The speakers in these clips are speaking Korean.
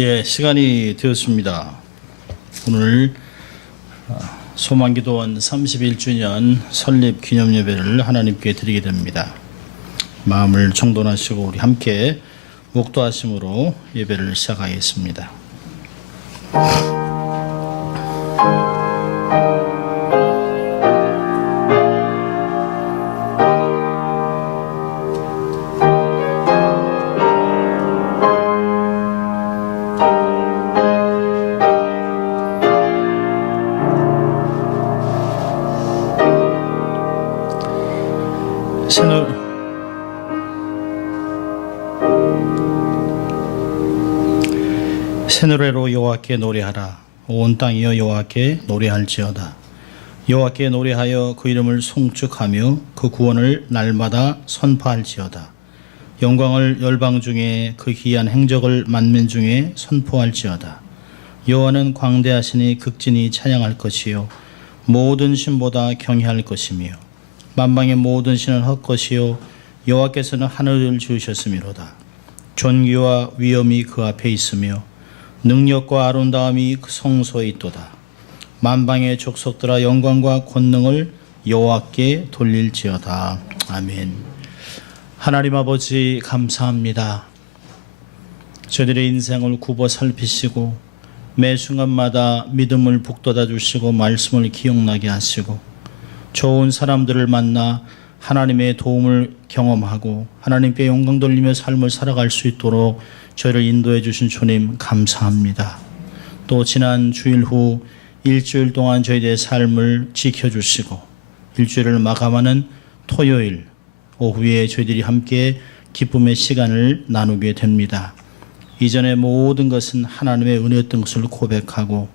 예, 시간이 되었습니다. 오늘 소망기도원 31주년 설립 기념 예배를 하나님께 드리게 됩니다. 마음을 정돈하시고 우리 함께 묵도하심으로 예배를 시작하겠습니다. 새 노래로 여호와께 노래하라. 온 땅이여 여호와께 노래할지어다. 여호와께 노래하여 그 이름을 송축하며 그 구원을 날마다 선포할지어다. 영광을 열방 중에 그 기이한 행적을 만민 중에 선포할지어다. 여호와는 광대하시니 극진히 찬양할 것이요 모든 신보다 경외할 것이며 만방의 모든 신은 헛것이요 여호와께서는 하늘을 지으셨음이로다. 존귀와 위엄이 그 앞에 있으며 능력과 아름다움이 그 성소에 있도다. 만방의 족속들아 영광과 권능을 여호와께 돌릴지어다. 아멘. 하나님 아버지 감사합니다. 저희들의 인생을 굽어 살피시고 매 순간마다 믿음을 북돋아 주시고 말씀을 기억나게 하시고 좋은 사람들을 만나 하나님의 도움을 경험하고 하나님께 영광 돌리며 삶을 살아갈 수 있도록 저희를 인도해 주신 주님 감사합니다. 또 지난 주일 후 일주일 동안 저희들의 삶을 지켜주시고 일주일을 마감하는 토요일 오후에 저희들이 함께 기쁨의 시간을 나누게 됩니다. 이전의 모든 것은 하나님의 은혜였던 것을 고백하고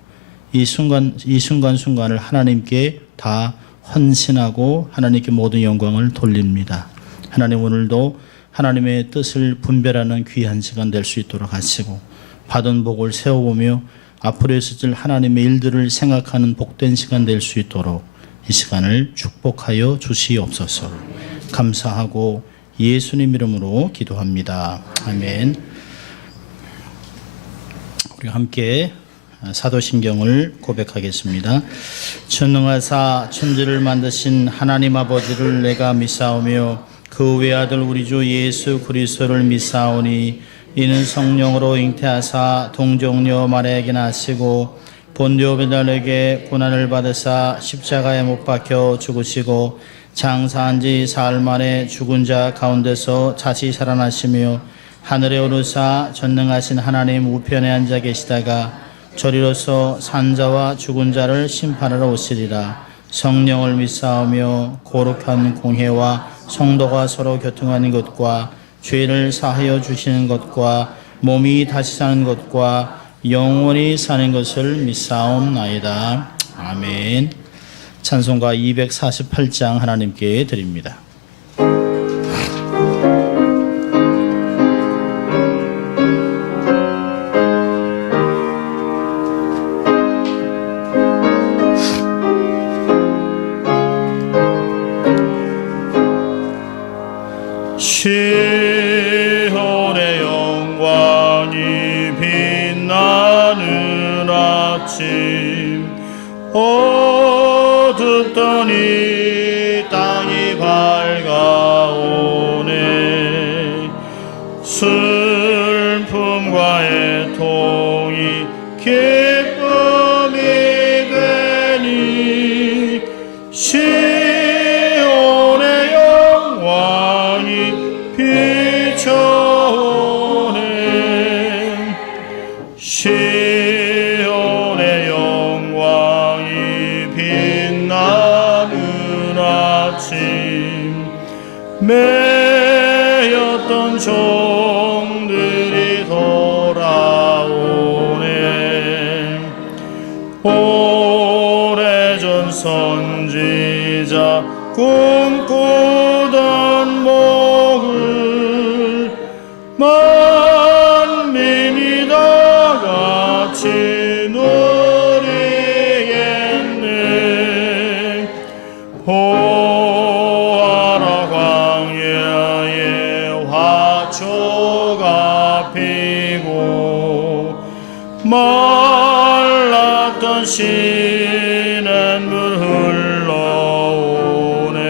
이 순간순간을 하나님께 다 헌신하고 하나님께 모든 영광을 돌립니다. 하나님 오늘도 하나님의 뜻을 분별하는 귀한 시간 될 수 있도록 하시고 받은 복을 세워보며 앞으로 있을 하나님의 일들을 생각하는 복된 시간 될 수 있도록 이 시간을 축복하여 주시옵소서. 감사하고 예수님 이름으로 기도합니다. 아멘. 우리 함께 사도신경을 고백하겠습니다. 전능하사 천지를 만드신 하나님 아버지를 내가 믿사오며 그 외아들 우리 주 예수 그리스도를 믿사오니 이는 성령으로 잉태하사 동정녀 마리아에게 나시고 본디오 빌라에게 고난을 받으사 십자가에 못 박혀 죽으시고 장사한 지 사흘 만에 죽은 자 가운데서 다시 살아나시며 하늘에 오르사 전능하신 하나님 우편에 앉아 계시다가 저리로서 산자와 죽은 자를 심판하러 오시리라. 성령을 믿사오며 거룩한 공회와 성도가 서로 교통하는 것과 죄를 사하여 주시는 것과 몸이 다시 사는 것과 영원히 사는 것을 믿사옵나이다. 아멘. 찬송가 248장 하나님께 드립니다. 시온의 영광이 빛나는 아침 어둡던 이 땅이 밝아오네. 슬픔과 애통이 기쁨이 되니 시온의 영광이 빛나는 아침 매였던 종들이 돌아오네. 오래전 선지자 꿈꾸던 목을 만민이 다 같이 누리겠네. 보아라 광야 말랐던 시냇물 흘러오네.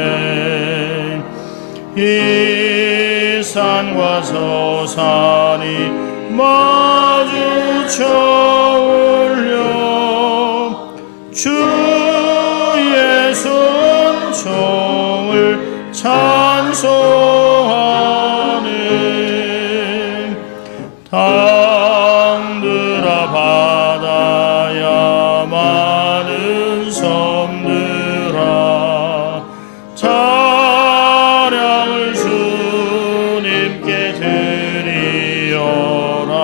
이 산과 저 산이 마주쳐 올려 주의 순종을 찬송하네. 땅들아 바다야 많은 섬들아 찬양을 주님께 드리어라.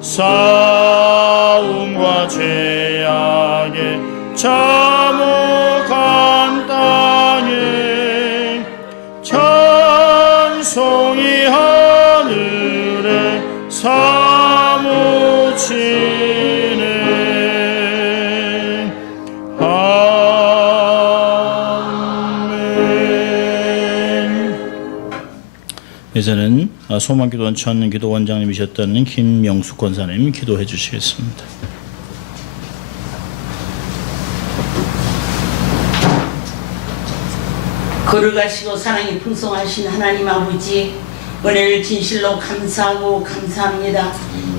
싸움과 죄악에 참혹한 땅에 찬송이 하늘에 사무치네. 아멘. 이제는 소망기도 원천 기도 원장님이셨던 김명숙 권사님 기도해 주시겠습니다. 거룩하시고 사랑이 풍성하신 하나님 아버지, 은혜를 진실로 감사하고 감사합니다.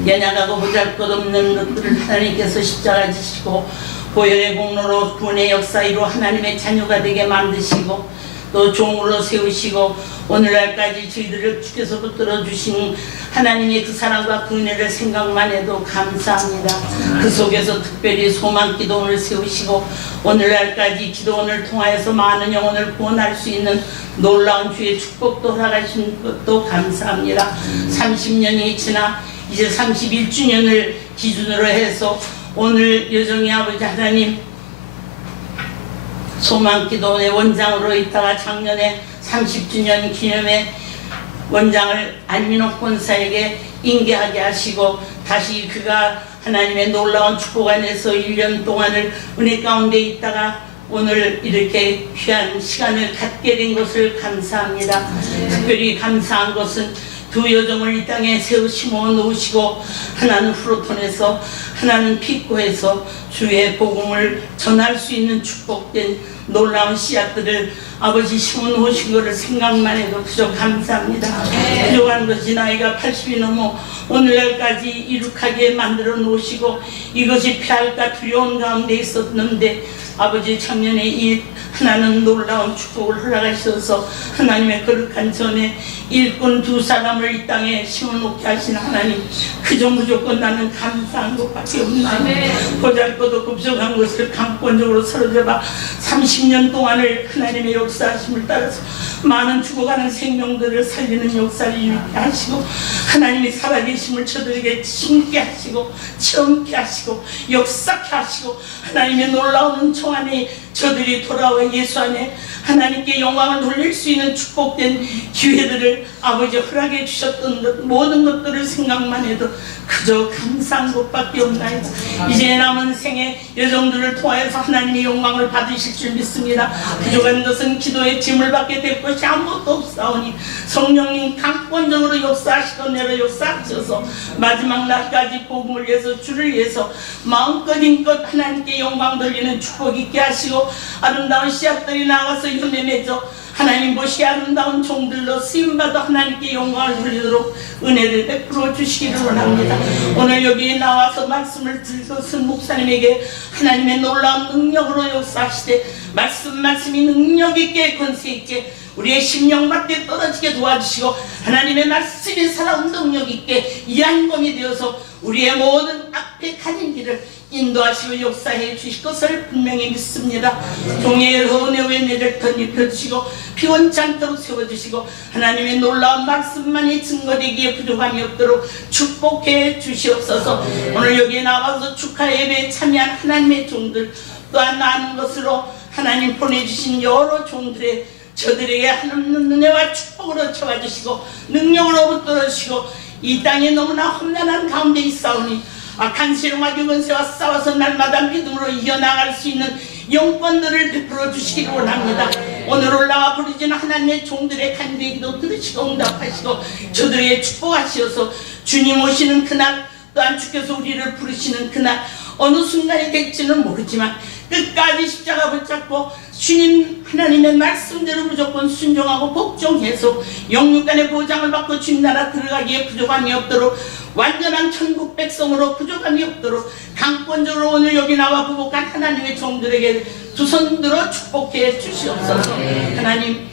연약하고 보잘것없는 것들을 하나님께서 십자가 지시고 보혈의 공로로 구원의 역사이로 하나님의 자녀가 되게 만드시고 또 종으로 세우시고 오늘날까지 저희들을 주께서 붙들어 주신 하나님의 그 사랑과 그 은혜를 생각만 해도 감사합니다. 그 속에서 특별히 소망 기도원을 세우시고 오늘날까지 기도원을 통하여서 많은 영혼을 구원할 수 있는 놀라운 주의 축복도 허락하신 것도 감사합니다. 30년이 지나 이제 31주년을 기준으로 해서 오늘 여정의 아버지 하나님 소망기도원의 원장으로 있다가 작년에 30주년 기념에 원장을 안민옥 권사에게 인계하게 하시고 다시 그가 하나님의 놀라운 축복 안에서 1년 동안을 은혜 가운데 있다가 오늘 이렇게 귀한 시간을 갖게 된 것을 감사합니다. 특별히 감사한 것은 두 여정을 이 땅에 세우시고 놓으시고 하나는 후로톤에서 하나는 피코에서 주의 복음을 전할 수 있는 축복된 놀라운 씨앗들을 아버지 심어 놓으신 것을 생각만 해도 그저 감사합니다. 부족한 것이 나이가 80이 넘어 오늘날까지 이룩하게 만들어 놓으시고 이것이 패할까 두려운 가운데 있었는데 아버지 작년에 이 하나는 놀라운 축복을 허락하셔서 하나님의 거룩한 전에 일꾼 두 사람을 이 땅에 심어놓게 하신 하나님, 그저 무조건 나는 감사한 것밖에 없나요? 보잘것없고 부족한 것을 강권적으로 사로잡아 30년 동안을 하나님의 역사하심을 따라서 많은 죽어가는 생명들을 살리는 역사를 이루게 하시고 하나님이 살아계심을 저들에게 심게 하시고 체험케 하시고 역사케 하시고 하나님의 놀라운 은총 안에 저들이 돌아와 예수 안에 하나님께 영광을 돌릴 수 있는 축복된 기회들을 아버지 허락해 주셨던 모든 것들을 생각만 해도 그저 감사한 것밖에 없나요? 이제 남은 생에 여정들을 통하여서 하나님의 영광을 받으실 줄 믿습니다. 부족한 것은 기도의 짐을 받게 될 것이 아무것도 없사오니 성령님 강권적으로 역사하시던 대로 역사하셔서 마지막 날까지 복음을 위해서 주를 위해서 마음껏 힘껏 하나님께 영광 돌리는 축복 있게 하시고 아름다운 씨앗들이 나가서 열매 맺어 하나님 보시기 아름다운 종들로 쓰임받아 하나님께 영광을 돌리도록 은혜를 베풀어 주시기를 원합니다. 오늘 여기 나와서 말씀을 들으신 목사님에게 하나님의 놀라운 능력으로 역사하시되 말씀이 능력 있게 권세 있게 우리의 심령밖에 떨어지게 도와주시고 하나님의 말씀이 살아온 능력 있게 이한검이 되어서 우리의 모든 앞에 가는 길을 인도하시고 역사해 주실 것을 분명히 믿습니다. 종의 은혜의 은혜를 덧입혀주시고 피원치 않도록 세워주시고 하나님의 놀라운 말씀만이 증거되기에 부족함이 없도록 축복해 주시옵소서. 오늘 여기에 나와서 축하 예배에 참여한 하나님의 종들 또한 나는 것으로 하나님 보내주신 여러 종들의 저들에게 하나님의 은혜와 축복으로 채워주시고 능력으로 붙들어주시고 이 땅에 너무나 험난한 가운데 있사오니 악한 세력과 권세와 싸워서 날마다 믿음으로 이겨나갈 수 있는 영권들을 베풀어 주시기를 원합니다. 오늘 올라와 부르짖는 하나님의 종들의 간구의 기도 들으시고 응답하시고 저들에게 축복하시어서 주님 오시는 그날 또한 주께서 우리를 부르시는 그날 어느 순간이 될지는 모르지만 끝까지 십자가 붙잡고 주님 하나님의 말씀대로 무조건 순종하고 복종해서 영육간의 보장을 받고 주님 나라 들어가기에 부족함이 없도록 완전한 천국 백성으로 부족함이 없도록 강권적으로 오늘 여기 나와 부복한 하나님의 종들에게 두 손 들어 축복해 주시옵소서. 하나님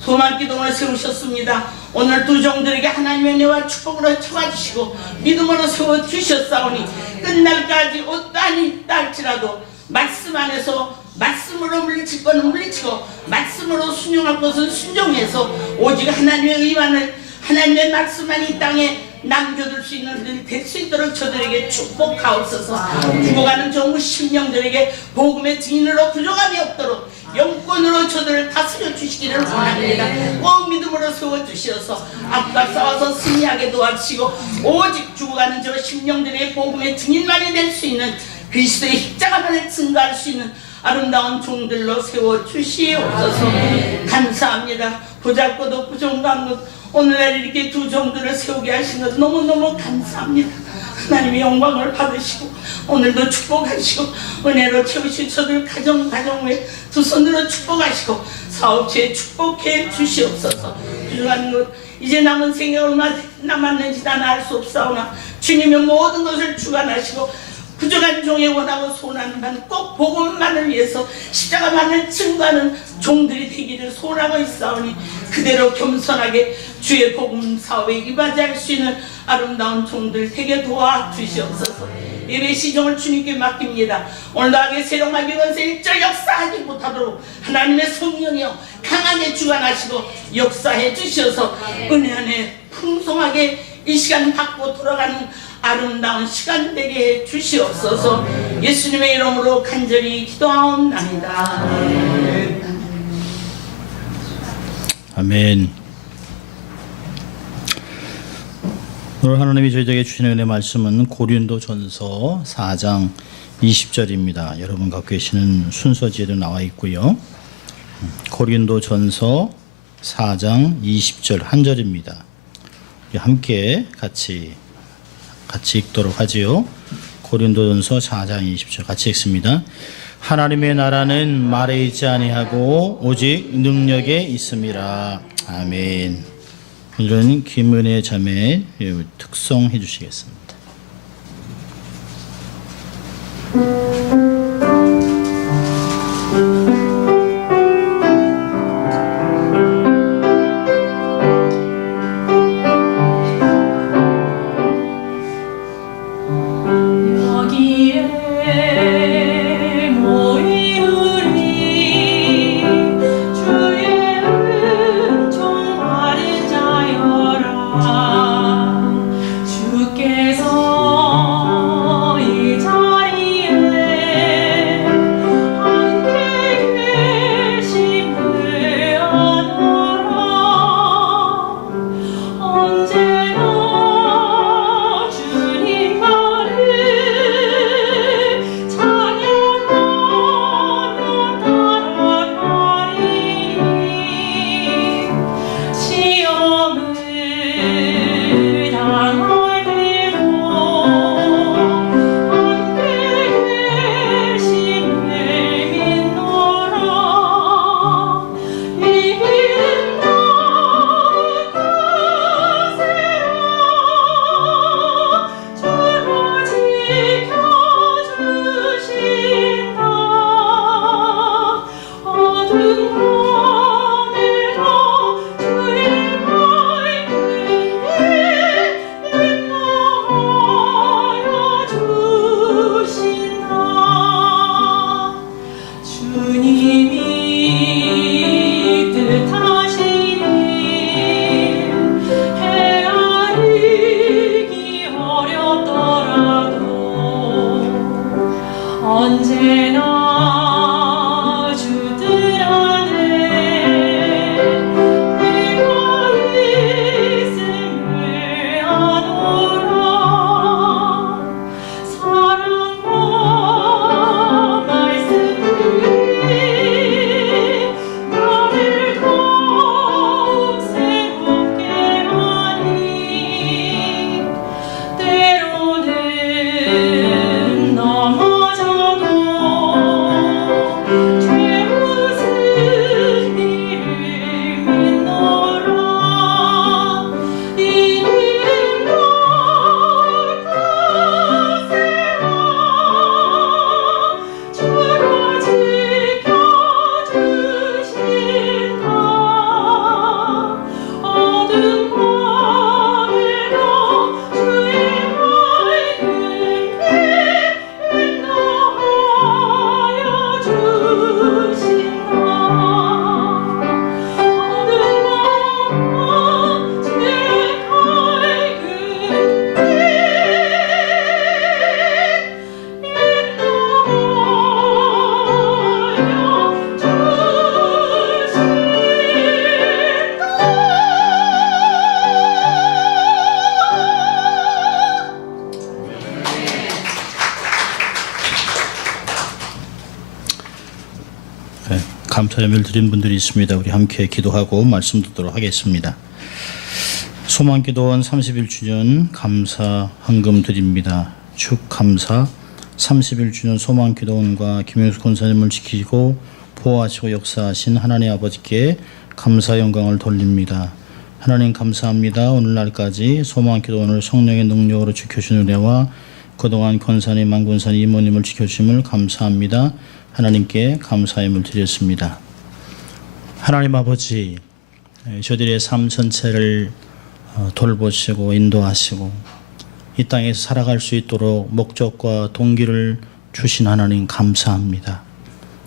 소망기둥을 세우셨습니다. 오늘 두 종들에게 하나님의 은혜와 축복으로 채워주시고 믿음으로 세워주셨사오니 끝날까지 어떠한 일이 할지라도 말씀 안에서 말씀으로 물리칠 것은 물리치고 말씀으로 순종할 것은 순종해서 오직 하나님의 의만을 하나님의 말씀만 이 땅에 남겨둘 수 있는 일이 될 수 있도록 저들에게 축복하옵소서. 죽어가는 정부 심령들에게 복음의 증인으로 부족함이 없도록 영권으로 저들을 다스려 주시기를 원합니다. 꼭 믿음으로 세워주시어서 앞과 싸워서 승리하게 도와주시고 오직 죽어가는 저 심령들의 복음의 증인만이 될 수 있는 그리스도의 십자가만을 증거할 수 있는 아름다운 종들로 세워주시옵소서. 감사합니다. 보잘것없고 부정한 것 오늘날 이렇게 두 종들을 세우게 하신 것 너무너무 감사합니다. 하나님의 영광을 받으시고 오늘도 축복하시고 은혜로 채우시고 저들 가정에 두 손으로 축복하시고 사업체에 축복해 주시옵소서. 주하는 것 이제 남은 생에 얼마 남았는지 나는 알 수 없사오나 주님의 모든 것을 주관하시고 부족한 종의 원하고 소원하는 반 꼭 복음만을 위해서 십자가만을 증거하는 종들이 되기를 소원하고 있사오니 그대로 겸손하게 주의 복음 사업에 임하게 할 수 있는 아름다운 종들 되게 도와주시옵소서. 예배 시종을 주님께 맡깁니다. 오늘도 하게 새로운 것에 일절 역사하지 못하도록 하나님의 성령이여 강하게 주관하시고 역사해 주셔서 은혜 안에 풍성하게 이 시간 받고 돌아가는 아름다운 시간 되게 해 주시옵소서. 예수님의 이름으로 간절히 기도하옵나이다. 아멘. 오늘 하나님이 저희에게 주시는 은혜 말씀은 고린도전서 4장 20절입니다. 여러분 갖고 계시는 순서지에도 나와 있고요. 고린도전서 4장 20절 한 절입니다. 우리 함께 같이 읽도록 하지요. 고린도전서 4장 20절 같이 읽습니다. 하나님의 나라는 말에 있지 아니하고 오직 능력에 있음이라. 아멘. 오늘은 김은혜 자매 특송해 주시겠습니다. 감사 예배를 드린 분들이 있습니다. 우리 함께 기도하고 말씀 듣도록 하겠습니다. 소망기도원 31주년 감사 헌금 드립니다. 축감사 31주년 소망기도원과 김영수 권사님을 지키고 보호하시고 역사하신 하나님 아버지께 감사 영광을 돌립니다. 하나님 감사합니다. 오늘날까지 소망기도원을 성령의 능력으로 지켜주신 은혜와 그동안 권사님, 만권사님, 이모님을 지켜주심을 감사합니다. 하나님께 감사함을 드렸습니다. 하나님 아버지, 저들의 삶 전체를 돌보시고 인도하시고 이 땅에서 살아갈 수 있도록 목적과 동기를 주신 하나님 감사합니다.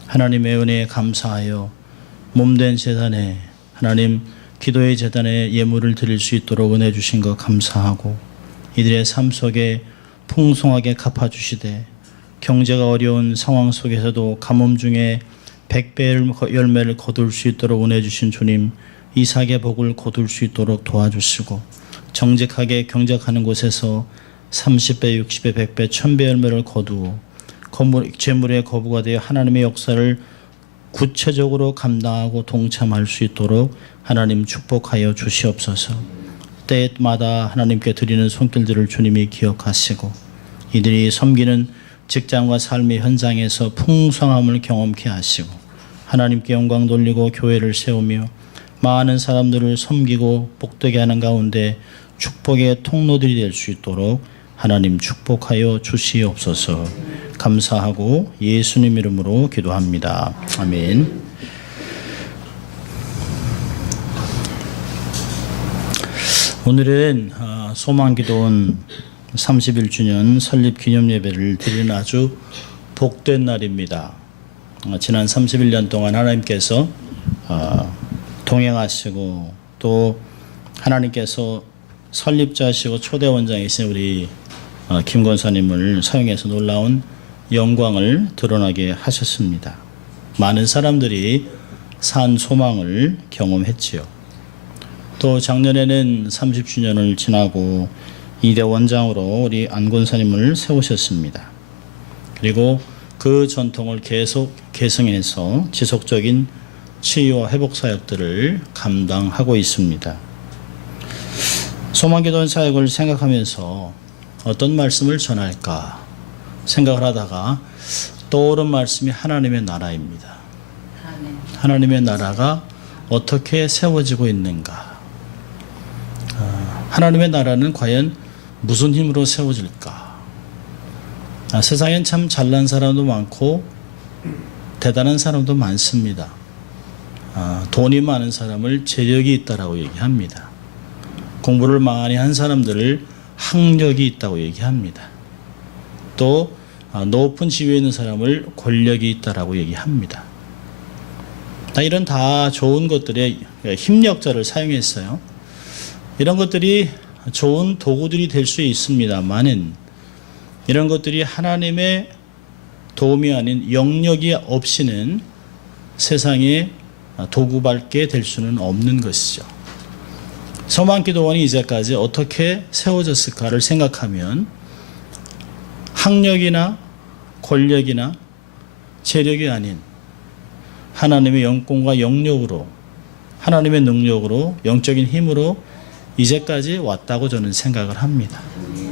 하나님의 은혜에 감사하여 몸된 제단에 하나님 기도의 제단에 예물을 드릴 수 있도록 은혜 주신 것 감사하고 이들의 삶 속에 풍성하게 갚아주시되 경제가 어려운 상황 속에서도 가뭄 중에 100배의 열매를 거둘 수 있도록 은혜 주신 주님, 이삭의 복을 거둘 수 있도록 도와주시고 정직하게 경작하는 곳에서 30배, 60배, 100배, 1000배 열매를 거두어 재물의 거부가 되어 하나님의 역사를 구체적으로 감당하고 동참할 수 있도록 하나님 축복하여 주시옵소서. 때마다 하나님께 드리는 손길들을 주님이 기억하시고 이들이 섬기는 직장과 삶의 현장에서 풍성함을 경험케 하시고 하나님께 영광 돌리고 교회를 세우며 많은 사람들을 섬기고 복되게 하는 가운데 축복의 통로들이 될 수 있도록 하나님 축복하여 주시옵소서. 감사하고 예수님 이름으로 기도합니다. 아멘. 오늘은 소망기도원 31주년 설립 기념 예배를 드리는 아주 복된 날입니다. 지난 31년 동안 하나님께서 동행하시고 또 하나님께서 설립자시고 초대 원장이신 우리 김 권사님을 사용해서 놀라운 영광을 드러나게 하셨습니다. 많은 사람들이 산 소망을 경험했지요. 또 작년에는 30주년을 지나고 2대 원장으로 우리 안 권사님을 세우셨습니다. 그리고 그 전통을 계속 계승해서 지속적인 치유와 회복 사역들을 감당하고 있습니다. 소망기도원 사역을 생각하면서 어떤 말씀을 전할까 생각을 하다가 떠오른 말씀이 하나님의 나라입니다. 하나님의 나라가 어떻게 세워지고 있는가? 하나님의 나라는 과연 무슨 힘으로 세워질까? 세상엔 참 잘난 사람도 많고 대단한 사람도 많습니다. 돈이 많은 사람을 재력이 있다라고 얘기합니다. 공부를 많이 한 사람들을 학력이 있다고 얘기합니다. 또 높은 지위에 있는 사람을 권력이 있다라고 얘기합니다. 이런 다 좋은 것들의 힘력자를 사용했어요. 이런 것들이 좋은 도구들이 될 수 있습니다만은 이런 것들이 하나님의 도움이 아닌 영역이 없이는 세상에 도구밖에 될 수는 없는 것이죠. 소망기도원이 이제까지 어떻게 세워졌을까를 생각하면 학력이나 권력이나 재력이 아닌 하나님의 영권과 영력으로 하나님의 능력으로 영적인 힘으로 이제까지 왔다고 저는 생각을 합니다.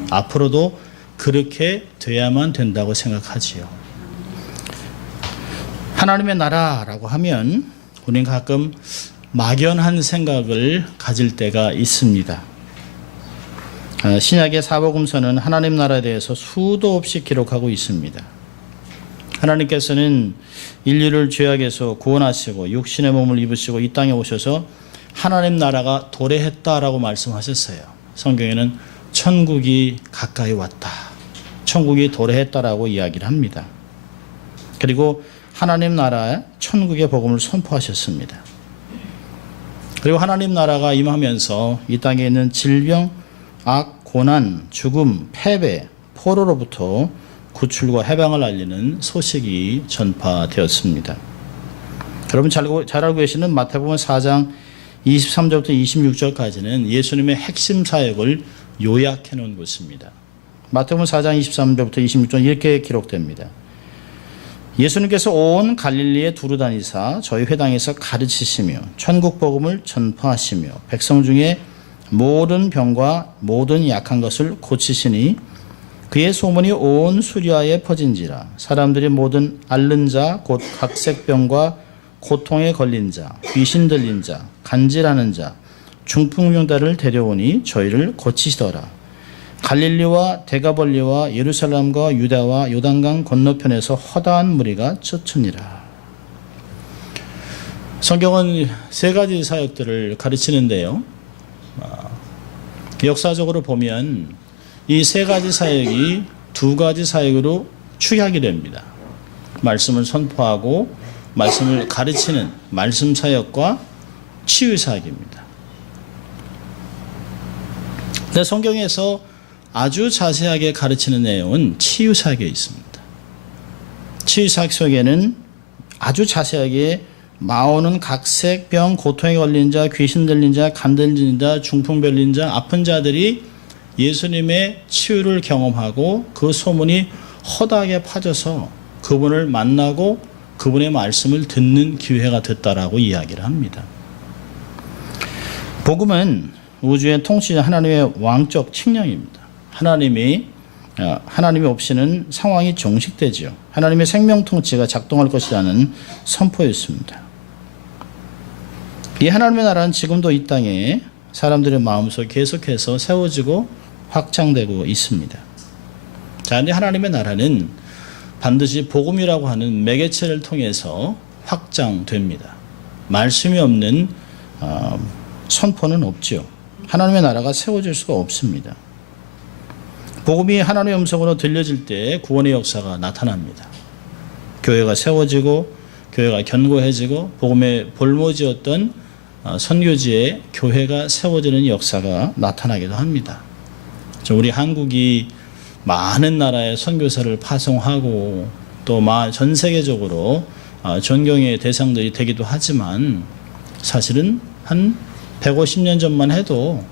앞으로도 그렇게 돼야만 된다고 생각하지요. 하나님의 나라라고 하면 우리는 가끔 막연한 생각을 가질 때가 있습니다. 신약의 사복음서는 하나님 나라에 대해서 수도 없이 기록하고 있습니다. 하나님께서는 인류를 죄악에서 구원하시고 육신의 몸을 입으시고 이 땅에 오셔서 하나님 나라가 도래했다라고 말씀하셨어요. 성경에는 천국이 가까이 왔다, 천국이 도래했다라고 이야기를 합니다. 그리고 하나님 나라에 천국의 복음을 선포하셨습니다. 그리고 하나님 나라가 임하면서 이 땅에 있는 질병, 악, 고난, 죽음, 패배, 포로로부터 구출과 해방을 알리는 소식이 전파되었습니다. 여러분 잘 알고 계시는 마태복음 4장 23절부터 26절까지는 예수님의 핵심 사역을 요약해 놓은 것입니다. 마태복음 4장 23절부터 26절 이렇게 기록됩니다. 예수님께서 온 갈릴리에 두루 다니사 저희 회당에서 가르치시며 천국 복음을 전파하시며 백성 중에 모든 병과 모든 약한 것을 고치시니 그의 소문이 온 수리아에 퍼진지라. 사람들이 모든 앓는 자 곧 각색병과 고통에 걸린 자, 귀신 들린 자, 간질하는 자, 중풍병자를 데려오니 저희를 고치시더라. 갈릴리와 데가벌리와 예루살렘과 유다와 요단강 건너편에서 허다한 무리가 쫓으니라. 성경은 세 가지 사역들을 가르치는데요. 역사적으로 보면 이 세 가지 사역이 두 가지 사역으로 축약이 됩니다. 말씀을 선포하고 말씀을 가르치는 말씀 사역과 치유 사역입니다. 근데 성경에서 아주 자세하게 가르치는 내용은 치유 사역에 있습니다. 치유 사역 속에는 아주 자세하게 마오는 각색 병, 고통에 걸린 자, 귀신 들린 자, 간 들린 자, 중풍 걸린 자, 아픈 자들이 예수님의 치유를 경험하고 그 소문이 허다하게 퍼져서 그분을 만나고 그분의 말씀을 듣는 기회가 됐다라고 이야기를 합니다. 복음은 우주의 통치자 하나님의 왕적 칙령입니다. 하나님이 없이는 상황이 종식되지요. 하나님의 생명 통치가 작동할 것이라는 선포였습니다. 이 하나님의 나라는 지금도 이 땅에 사람들의 마음속에 계속해서 세워지고 확장되고 있습니다. 자, 근데 하나님의 나라는 반드시 복음이라고 하는 매개체를 통해서 확장됩니다. 말씀이 없는 선포는 없지요. 하나님의 나라가 세워질 수가 없습니다. 복음이 하나님의 음성으로 들려질 때 구원의 역사가 나타납니다. 교회가 세워지고 교회가 견고해지고 복음의 볼모지였던 선교지에 교회가 세워지는 역사가 나타나기도 합니다. 우리 한국이 많은 나라의 선교사를 파송하고 또 전 세계적으로 존경의 대상들이 되기도 하지만 사실은 한 150년 전만 해도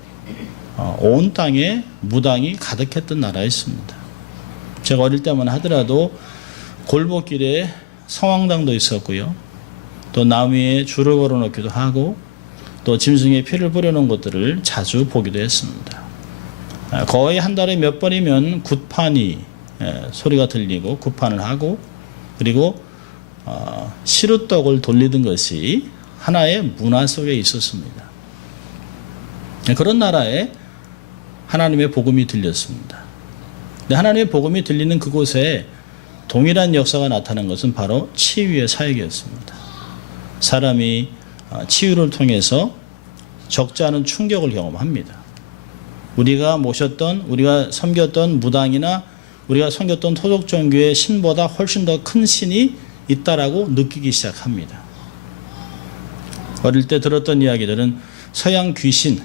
온 땅에 무당이 가득했던 나라였습니다. 제가 어릴 때만 하더라도 골목길에 성황당도 있었고요. 또 나무 위에 줄을 걸어놓기도 하고 또 짐승의 피를 뿌려놓은 것들을 자주 보기도 했습니다. 거의 한 달에 몇 번이면 굿판이 소리가 들리고 굿판을 하고 그리고 시루떡을 돌리던 것이 하나의 문화 속에 있었습니다. 그런 나라에 하나님의 복음이 들렸습니다. 근데 하나님의 복음이 들리는 그곳에 동일한 역사가 나타난 것은 바로 치유의 사역이었습니다. 사람이 치유를 통해서 적지 않은 충격을 경험합니다. 우리가 섬겼던 무당이나 우리가 섬겼던 토속종교의 신보다 훨씬 더 큰 신이 있다라고 느끼기 시작합니다. 어릴 때 들었던 이야기들은 서양 귀신,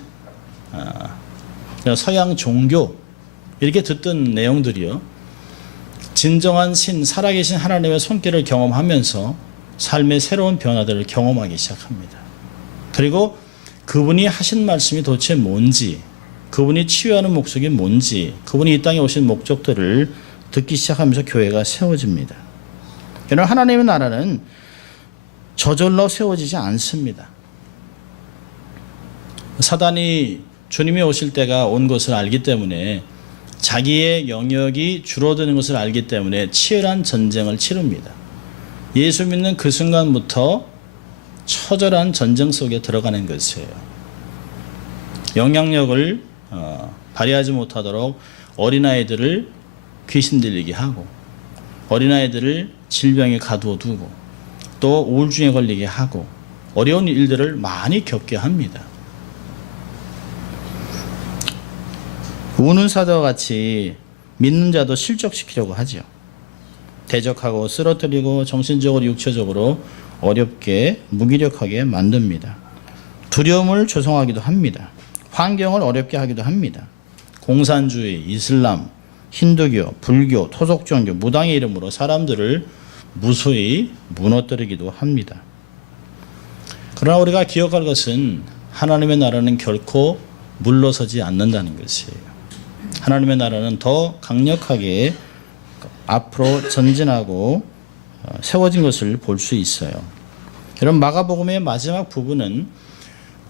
서양 종교 이렇게 듣던 내용들이요. 진정한 신, 살아계신 하나님의 손길을 경험하면서 삶의 새로운 변화들을 경험하기 시작합니다. 그리고 그분이 하신 말씀이 도대체 뭔지, 그분이 치유하는 목적이 뭔지, 그분이 이 땅에 오신 목적들을 듣기 시작하면서 교회가 세워집니다. 그러나 하나님의 나라는 저절로 세워지지 않습니다. 사단이 주님이 오실 때가 온 것을 알기 때문에 자기의 영역이 줄어드는 것을 알기 때문에 치열한 전쟁을 치릅니다. 예수 믿는 그 순간부터 처절한 전쟁 속에 들어가는 것이에요. 영향력을 발휘하지 못하도록 어린아이들을 귀신 들리게 하고 어린아이들을 질병에 가두어 두고 또 우울증에 걸리게 하고 어려운 일들을 많이 겪게 합니다. 우는 사자와 같이 믿는 자도 실족시키려고 하죠. 대적하고 쓰러뜨리고 정신적으로 육체적으로 어렵게 무기력하게 만듭니다. 두려움을 조성하기도 합니다. 환경을 어렵게 하기도 합니다. 공산주의, 이슬람, 힌두교, 불교, 토속종교, 무당의 이름으로 사람들을 무수히 무너뜨리기도 합니다. 그러나 우리가 기억할 것은 하나님의 나라는 결코 물러서지 않는다는 것이에요. 하나님의 나라는 더 강력하게 앞으로 전진하고 세워진 것을 볼 수 있어요. 여러분, 마가복음의 마지막 부분은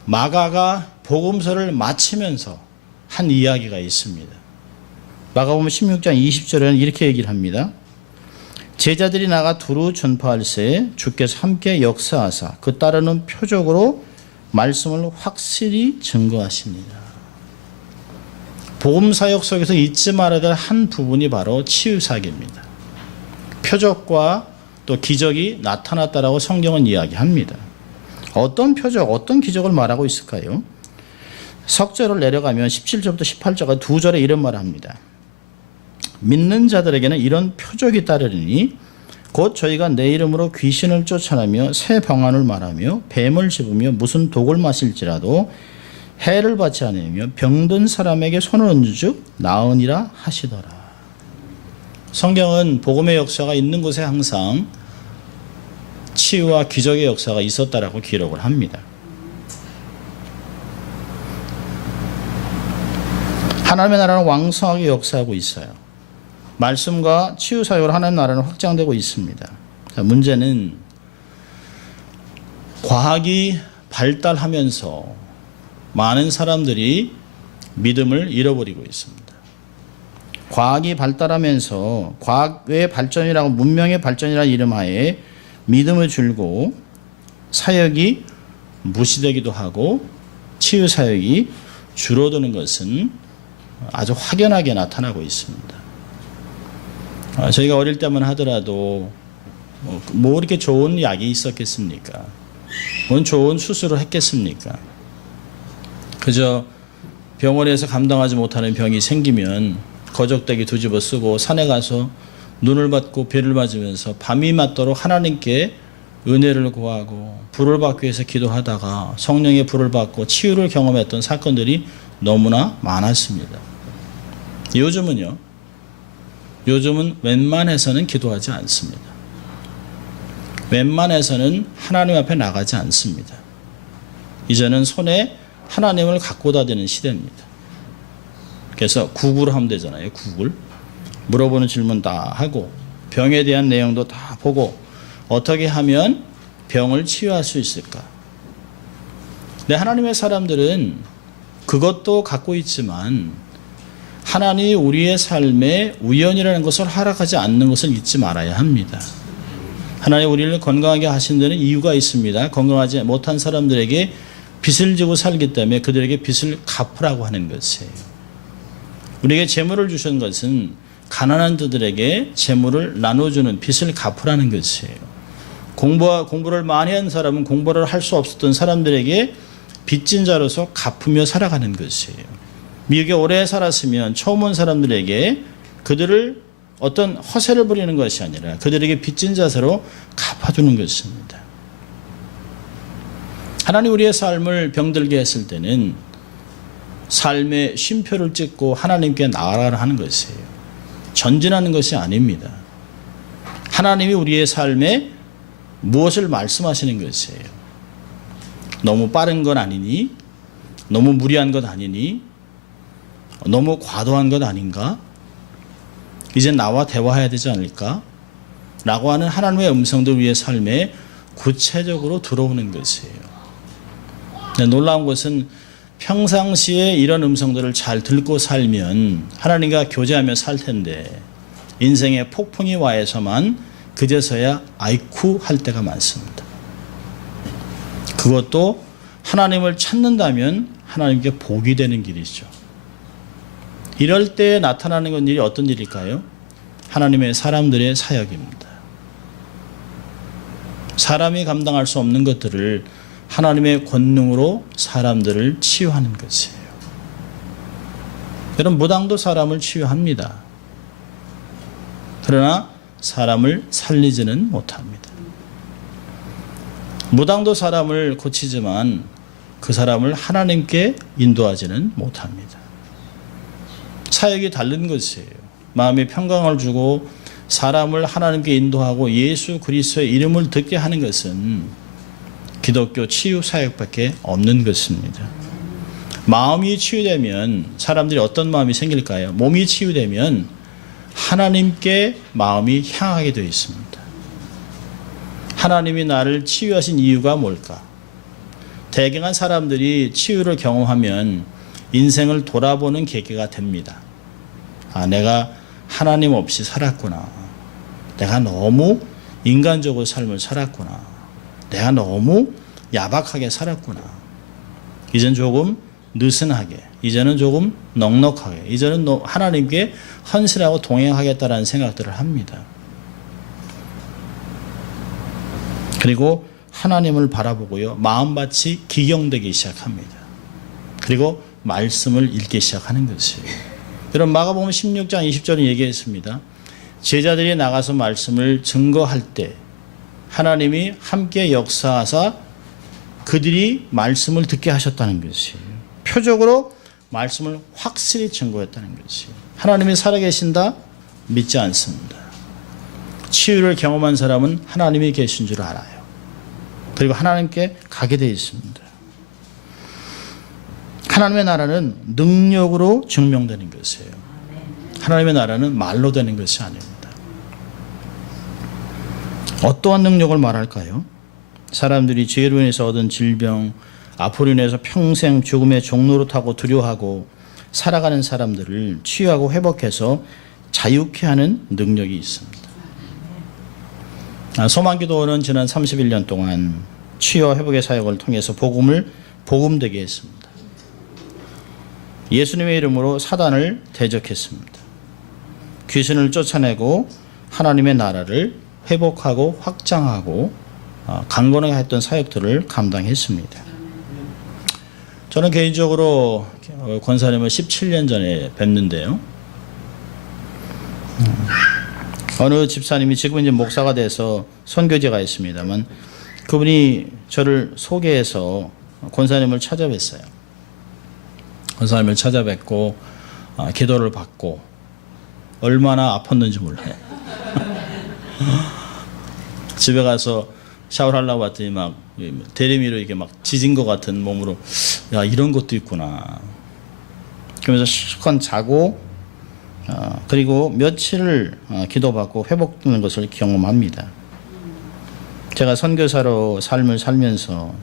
마가가 복음서를 마치면서 한 이야기가 있습니다. 마가복음 16장 20절에는 이렇게 얘기를 합니다. 제자들이 나가 두루 전파할새 주께서 함께 역사하사 그 따르는 표적으로 말씀을 확실히 증거하십니다. 복음사역 속에서 잊지 말아야 될 한 부분이 바로 치유사역입니다. 표적과 또 기적이 나타났다라고 성경은 이야기합니다. 어떤 표적, 어떤 기적을 말하고 있을까요? 석절을 내려가면 17절부터 18절가 두 절에 이런 말을 합니다. 믿는 자들에게는 이런 표적이 따르리니 곧 저희가 내 이름으로 귀신을 쫓아내며 새 방언을 말하며 뱀을 집으며 무슨 독을 마실지라도 해를 받지 않으며 병든 사람에게 손을 얹은즉 나으니라 하시더라. 성경은 복음의 역사가 있는 곳에 항상 치유와 기적의 역사가 있었다라고 기록을 합니다. 하나님의 나라는 왕성하게 역사하고 있어요. 말씀과 치유 사역으로 하나님의 나라는 확장되고 있습니다. 자, 문제는 과학이 발달하면서 많은 사람들이 믿음을 잃어버리고 있습니다. 과학이 발달하면서 과학의 발전이라고 문명의 발전이라는 이름하에 믿음을 줄고 사역이 무시되기도 하고 치유 사역이 줄어드는 것은 아주 확연하게 나타나고 있습니다. 저희가 어릴 때만 하더라도 뭐 이렇게 좋은 약이 있었겠습니까? 뭔 좋은 수술을 했겠습니까? 그저 병원에서 감당하지 못하는 병이 생기면 거적대기 뒤집어 쓰고 산에 가서 눈을 받고 비를 맞으면서 밤이 맞도록 하나님께 은혜를 구하고 불을 받기 위해서 기도하다가 성령의 불을 받고 치유를 경험했던 사건들이 너무나 많았습니다. 요즘은 웬만해서는 기도하지 않습니다. 웬만해서는 하나님 앞에 나가지 않습니다. 이제는 손에 하나님을 갖고 다니는 시대입니다. 그래서 구글 하면 되잖아요. 구글. 물어보는 질문 다 하고 병에 대한 내용도 다 보고 어떻게 하면 병을 치유할 수 있을까? 근데 하나님의 사람들은 그것도 갖고 있지만 하나님이 우리의 삶에 우연이라는 것을 허락하지 않는 것을 잊지 말아야 합니다. 하나님 우리를 건강하게 하신 데는 이유가 있습니다. 건강하지 못한 사람들에게 빚을 지고 살기 때문에 그들에게 빚을 갚으라고 하는 것이에요. 우리에게 재물을 주신 것은 가난한 자들에게 재물을 나눠주는 빚을 갚으라는 것이에요. 공부를 많이 한 사람은 공부를 할 수 없었던 사람들에게 빚진 자로서 갚으며 살아가는 것이에요. 미국에 오래 살았으면 처음 온 사람들에게 그들을 어떤 허세를 부리는 것이 아니라 그들에게 빚진 자세로 갚아주는 것입니다. 하나님 우리의 삶을 병들게 했을 때는 삶의 쉼표를 찍고 하나님께 나아가라 하는 것이에요. 전진하는 것이 아닙니다. 하나님이 우리의 삶에 무엇을 말씀하시는 것이에요. 너무 빠른 건 아니니? 너무 무리한 것 아니니? 너무 과도한 것 아닌가? 이제 나와 대화해야 되지 않을까? 라고 하는 하나님의 음성들 우리의 삶에 구체적으로 들어오는 것이에요. 놀라운 것은 평상시에 이런 음성들을 잘 듣고 살면 하나님과 교제하며 살 텐데 인생의 폭풍이 와해서만 그제서야 아이쿠 할 때가 많습니다. 그것도 하나님을 찾는다면 하나님께 복이 되는 길이죠. 이럴 때 나타나는 건 일이 어떤 일일까요? 하나님의 사람들의 사역입니다. 사람이 감당할 수 없는 것들을 하나님의 권능으로 사람들을 치유하는 것이에요. 여러분, 무당도 사람을 치유합니다. 그러나 사람을 살리지는 못합니다. 무당도 사람을 고치지만 그 사람을 하나님께 인도하지는 못합니다. 사역이 다른 것이에요. 마음에 평강을 주고 사람을 하나님께 인도하고 예수 그리스도의 이름을 듣게 하는 것은 기독교 치유 사역밖에 없는 것입니다. 마음이 치유되면 사람들이 어떤 마음이 생길까요? 몸이 치유되면 하나님께 마음이 향하게 되어 있습니다. 하나님이 나를 치유하신 이유가 뭘까? 대경한 사람들이 치유를 경험하면 인생을 돌아보는 계기가 됩니다. 아, 내가 하나님 없이 살았구나. 내가 너무 인간적으로 삶을 살았구나. 내가 너무 야박하게 살았구나. 이젠 조금 느슨하게, 이제는 조금 넉넉하게, 이제는 하나님께 헌신하고 동행하겠다라는 생각들을 합니다. 그리고 하나님을 바라보고요, 마음밭이 기경되기 시작합니다. 그리고 말씀을 읽기 시작하는 것이에요. 여러분, 마가복음 16장 20절에 얘기했습니다. 제자들이 나가서 말씀을 증거할 때 하나님이 함께 역사하사 그들이 말씀을 듣게 하셨다는 것이에요. 표적으로 말씀을 확실히 증거했다는 것이에요. 하나님이 살아계신다? 믿지 않습니다. 치유를 경험한 사람은 하나님이 계신 줄 알아요. 그리고 하나님께 가게 되어 있습니다. 하나님의 나라는 능력으로 증명되는 것이에요. 하나님의 나라는 말로 되는 것이 아닙니다. 어떠한 능력을 말할까요? 사람들이 죄로 인해서 얻은 질병, 앞으로 인해서 평생 죽음의 종로로 타고 두려워하고 살아가는 사람들을 치유하고 회복해서 자유케 하는 능력이 있습니다. 소망기도원은 지난 31년 동안 치유와 회복의 사역을 통해서 복음을 복음되게 했습니다. 예수님의 이름으로 사단을 대적했습니다. 귀신을 쫓아내고 하나님의 나라를 회복하고 확장하고 강건하게 했던 사역들을 감당했습니다. 저는 개인적으로 권사님을 17년 전에 뵀는데요. 어느 집사님이 지금 이제 목사가 돼서 선교제가 있습니다만 그분이 저를 소개해서 권사님을 찾아뵀어요. 권사님을 찾아뵙고 기도를 받고 얼마나 아팠는지 몰라요. 집에 가서 샤워를 하려고 했더니 막 대리미로 이게 막 지진 것 같은 몸으로, 야, 이런 것도 있구나. 그러면서 실컷 자고 그리고 며칠을 기도받고 회복되는 것을 경험합니다. 제가 선교사로 삶을 살면서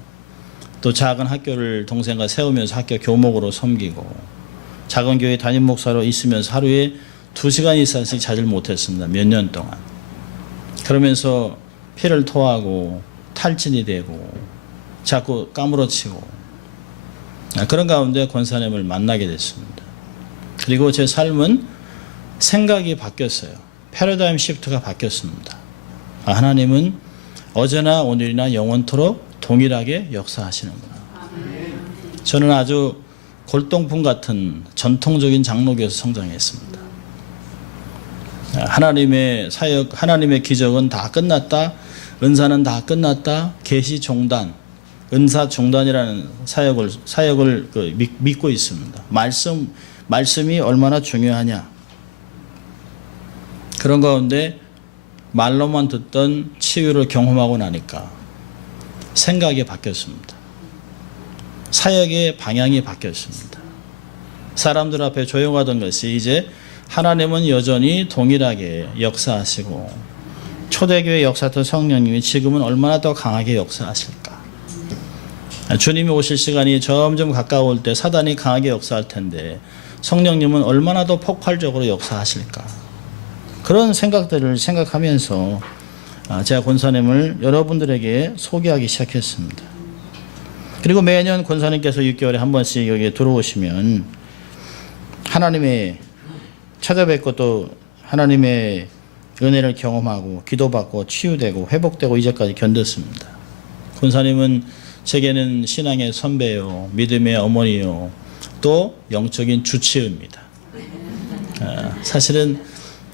또 작은 학교를 동생과 세우면서 학교 교목으로 섬기고 작은 교회 담임 목사로 있으면서 하루에 2시간 이상씩 자질 못했습니다. 몇 년 동안. 그러면서 피를 토하고 탈진이 되고 자꾸 까무러치고 그런 가운데 권사님을 만나게 됐습니다. 그리고 제 삶은 생각이 바뀌었어요. 패러다임 시프트가 바뀌었습니다. 하나님은 어제나 오늘이나 영원토록 동일하게 역사하시는구나. 저는 아주 골동품 같은 전통적인 장로교에서 성장했습니다. 하나님의 사역, 하나님의 기적은 다 끝났다. 은사는 다 끝났다. 계시 종단, 은사 종단이라는 사역을 믿고 있습니다. 말씀이 얼마나 중요하냐. 그런 가운데 말로만 듣던 치유를 경험하고 나니까 생각이 바뀌었습니다. 사역의 방향이 바뀌었습니다. 사람들 앞에 조용하던 것이 이제 하나님은 여전히 동일하게 역사하시고 초대교회 역사했던 성령님이 지금은 얼마나 더 강하게 역사하실까. 주님이 오실 시간이 점점 가까울 때 사단이 강하게 역사할 텐데 성령님은 얼마나 더 폭발적으로 역사하실까. 그런 생각들을 생각하면서 제가 권사님을 여러분들에게 소개하기 시작했습니다. 그리고 매년 권사님께서 6개월에 한 번씩 여기에 들어오시면 하나님의 찾아뵙고 또 하나님의 은혜를 경험하고 기도받고 치유되고 회복되고 이제까지 견뎠습니다. 권사님은 제게는 신앙의 선배요, 믿음의 어머니요, 또 영적인 주치의입니다. 사실은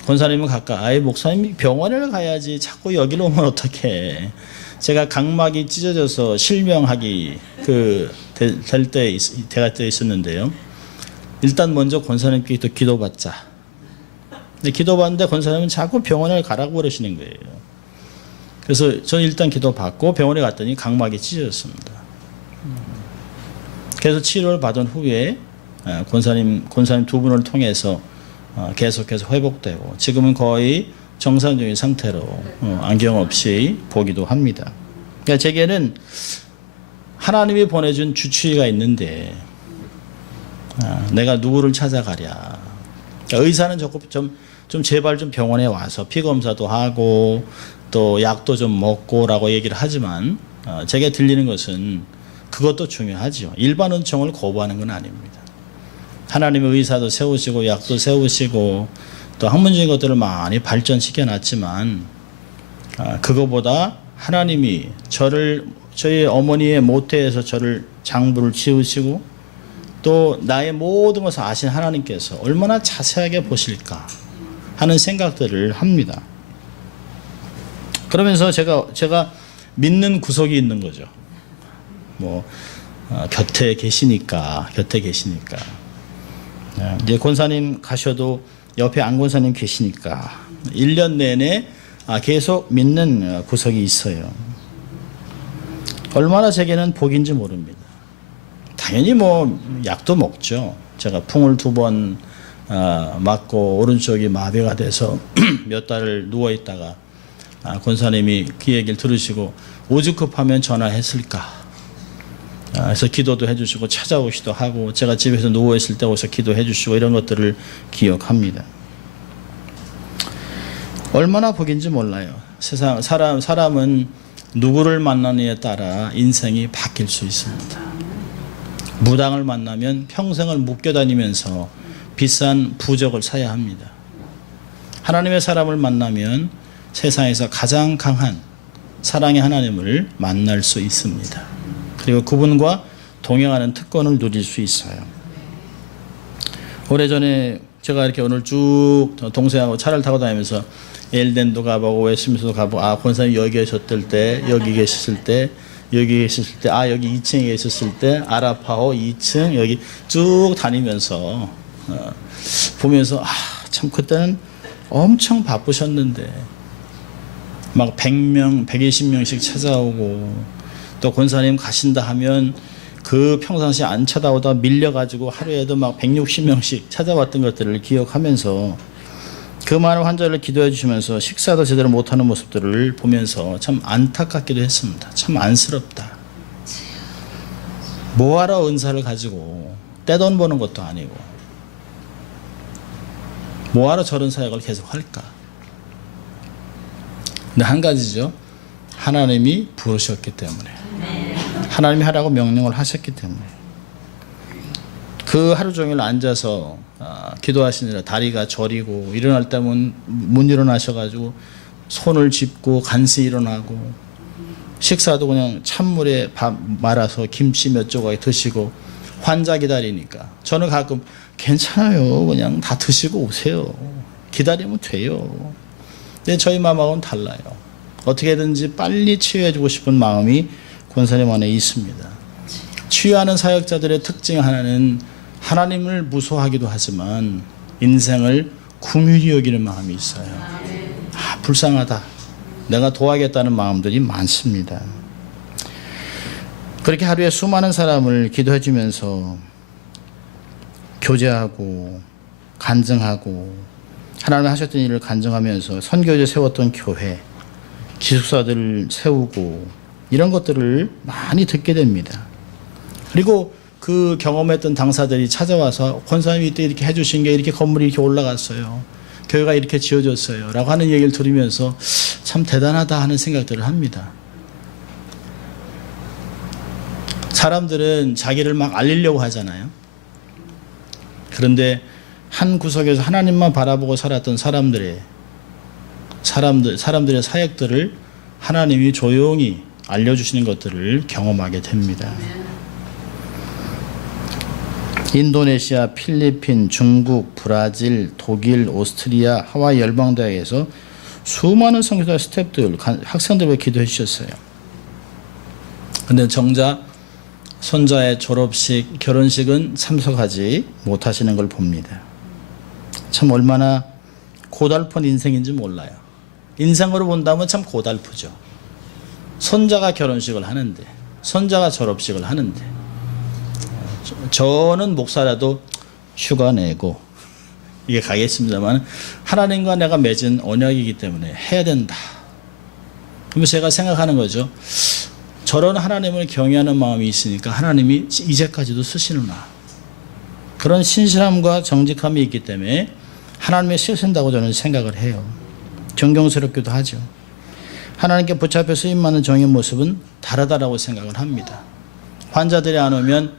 권사님은 가까이 목사님 병원을 가야지 자꾸 여기로 오면 어떡해. 제가 각막이 찢어져서 실명하기 될 때 있었는데요. 일단 먼저 권사님께 또 기도받자. 근데 기도받는데 권사님은 자꾸 병원을 가라고 그러시는 거예요. 그래서 저는 일단 기도받고 병원에 갔더니 각막이 찢어졌습니다. 그래서 치료를 받은 후에 권사님 두 분을 통해서 계속해서 회복되고 지금은 거의 정상적인 상태로 안경 없이 보기도 합니다. 그러니까 제게는 하나님이 보내준 주치의가 있는데 내가 누구를 찾아가랴. 그러니까 의사는 좀 제발 좀 병원에 와서 피 검사도 하고 또 약도 좀 먹고라고 얘기를 하지만 제게 들리는 것은 그것도 중요하죠. 일반 은총을 거부하는 건 아닙니다. 하나님의 의사도 세우시고 약도 세우시고 또 학문적인 것들을 많이 발전시켜 놨지만 그거보다 하나님이 저희 어머니의 모태에서 저를 장부를 지으시고 또 나의 모든 것을 아신 하나님께서 얼마나 자세하게 보실까 하는 생각들을 합니다. 그러면서 제가 믿는 구석이 있는 거죠. 곁에 계시니까. 이제 권사님 가셔도 옆에 안 권사님 계시니까 1년 내내 계속 믿는 구석이 있어요. 얼마나 제게는 복인지 모릅니다. 당연히 약도 먹죠. 제가 풍을 2번 맞고 오른쪽이 마비가 돼서 몇 달을 누워 있다가 권사님이 그 얘기를 들으시고 오죽 급하면 전화했을까. 그래서 기도도 해주시고 찾아오시도 하고 제가 집에서 누워 있을 때 오셔서 기도해 주시고 이런 것들을 기억합니다. 얼마나 복인지 몰라요. 사람은 누구를 만나느냐에 따라 인생이 바뀔 수 있습니다. 무당을 만나면 평생을 묶여다니면서 비싼 부적을 사야 합니다. 하나님의 사람을 만나면 세상에서 가장 강한 사랑의 하나님을 만날 수 있습니다. 그리고 그분과 동행하는 특권을 누릴 수 있어요. 오래전에 제가 이렇게 오늘 쭉 동생하고 차를 타고 다니면서 엘덴도 가보고 웨스트민스터도 가보고 권사님 여기 계셨을 때 여기 계셨을 때 여기 2층에 계셨을 때 아라파호 2층 여기 쭉 다니면서 보면서 참 그때는 엄청 바쁘셨는데 막 100명 120명씩 찾아오고 또 권사님 가신다 하면 그 평상시에 안 찾아오다 밀려가지고 하루에도 막 160명씩 찾아왔던 것들을 기억하면서 그 많은 환자를 기도해 주시면서 식사도 제대로 못하는 모습들을 보면서 참 안타깝기도 했습니다. 참 안쓰럽다. 뭐하러 은사를 가지고 떼돈 버는 것도 아니고 뭐하러 저런 사역을 계속 할까. 근데 한 가지죠. 하나님이 부르셨기 때문에 하나님이 하라고 명령을 하셨기 때문에 그 하루 종일 앉아서 기도하시느라 다리가 저리고 일어날 때면 못 일어나셔가지고 손을 짚고 간신히 일어나고 식사도 그냥 찬물에 밥 말아서 김치 몇 조각 드시고 환자 기다리니까 저는 가끔 괜찮아요. 그냥 다 드시고 오세요. 기다리면 돼요. 근데 저희 마음하고는 달라요. 어떻게든지 빨리 치유해주고 싶은 마음이 권사님 안에 있습니다. 치유하는 사역자들의 특징 하나는 하나님을 무서워하기도 하지만 인생을 긍휼히 여기는 마음이 있어요. 불쌍하다. 내가 도와야겠다는 마음들이 많습니다. 그렇게 하루에 수많은 사람을 기도해 주면서 교제하고 간증하고 하나님 하셨던 일을 간증하면서 선교제 세웠던 교회 기숙사들을 세우고 이런 것들을 많이 듣게 됩니다. 그리고 그 경험했던 당사들이 찾아와서 권사님이 이때 이렇게 해주신 게 이렇게 건물이 이렇게 올라갔어요. 교회가 이렇게 지어졌어요. 라고 하는 얘기를 들으면서 참 대단하다 하는 생각들을 합니다. 사람들은 자기를 막 알리려고 하잖아요. 그런데 한 구석에서 하나님만 바라보고 살았던 사람들의 사역들을 하나님이 조용히 알려주시는 것들을 경험하게 됩니다. 인도네시아, 필리핀, 중국, 브라질, 독일, 오스트리아, 하와이 열방대학에서 수많은 선교사 스태프들, 학생들과 기도해 주셨어요. 그런데 정작 손자의 졸업식, 결혼식은 참석하지 못하시는 걸 봅니다. 참 얼마나 고달픈 인생인지 몰라요. 인생으로 본다면 참 고달프죠. 손자가 결혼식을 하는데, 손자가 졸업식을 하는데, 저는 목사라도 휴가 내고 이게 가겠습니다만 하나님과 내가 맺은 언약이기 때문에 해야 된다. 그러면 제가 생각하는 거죠. 저런 하나님을 경외하는 마음이 있으니까 하나님이 이제까지도 쓰시는구나. 그런 신실함과 정직함이 있기 때문에 하나님의 쓰신다고 저는 생각을 해요. 존경스럽기도 하죠. 하나님께 붙잡혀 쓰임받는 종의 모습은 다르다라고 생각을 합니다. 환자들이 안 오면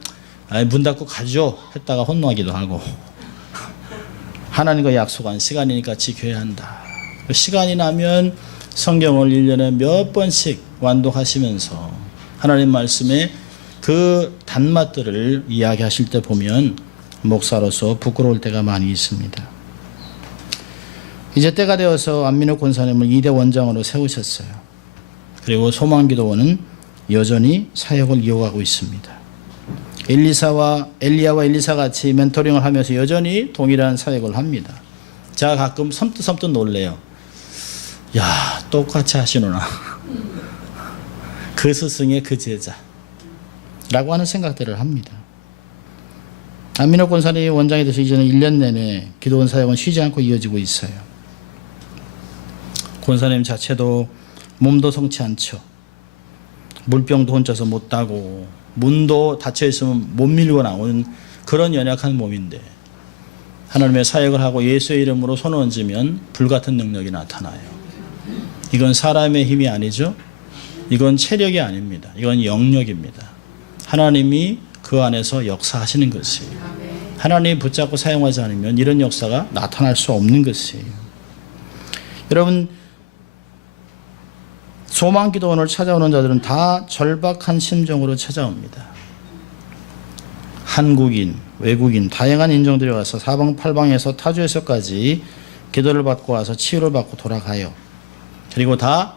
문 닫고 가죠 했다가 혼나기도 하고, 하나님과 약속한 시간이니까 지켜야 한다. 시간이 나면 성경을 1년에 몇 번씩 완독하시면서 하나님 말씀에 그 단맛들을 이야기하실 때 보면 목사로서 부끄러울 때가 많이 있습니다. 이제 때가 되어서 안민옥 권사님을 2대 원장으로 세우셨어요. 그리고 소망기도원은 여전히 사역을 이어가고 있습니다. 엘리야와 엘리사 같이 멘토링을 하면서 여전히 동일한 사역을 합니다. 제가 가끔 섬뜩섬뜩 놀래요. 야, 똑같이 하시노나. 그 스승의 그 제자라고 하는 생각들을 합니다. 안민옥 권사님이 원장이 돼서 이제는 1년 내내 기도원 사역은 쉬지 않고 이어지고 있어요. 권사님 자체도 몸도 성치 않죠. 물병도 혼자서 못 따고 문도 닫혀 있으면 못 밀고 나오는 그런 연약한 몸인데 하나님의 사역을 하고 예수의 이름으로 손을 얹으면 불같은 능력이 나타나요. 이건 사람의 힘이 아니죠. 이건 체력이 아닙니다. 이건 영역입니다. 하나님이 그 안에서 역사하시는 것이에요. 하나님이 붙잡고 사용하지 않으면 이런 역사가 나타날 수 없는 것이에요. 여러분, 소망기도원을 찾아오는 자들은 다 절박한 심정으로 찾아옵니다. 한국인, 외국인, 다양한 인종들이 와서 사방팔방에서 타주에서까지 기도를 받고 와서 치유를 받고 돌아가요. 그리고 다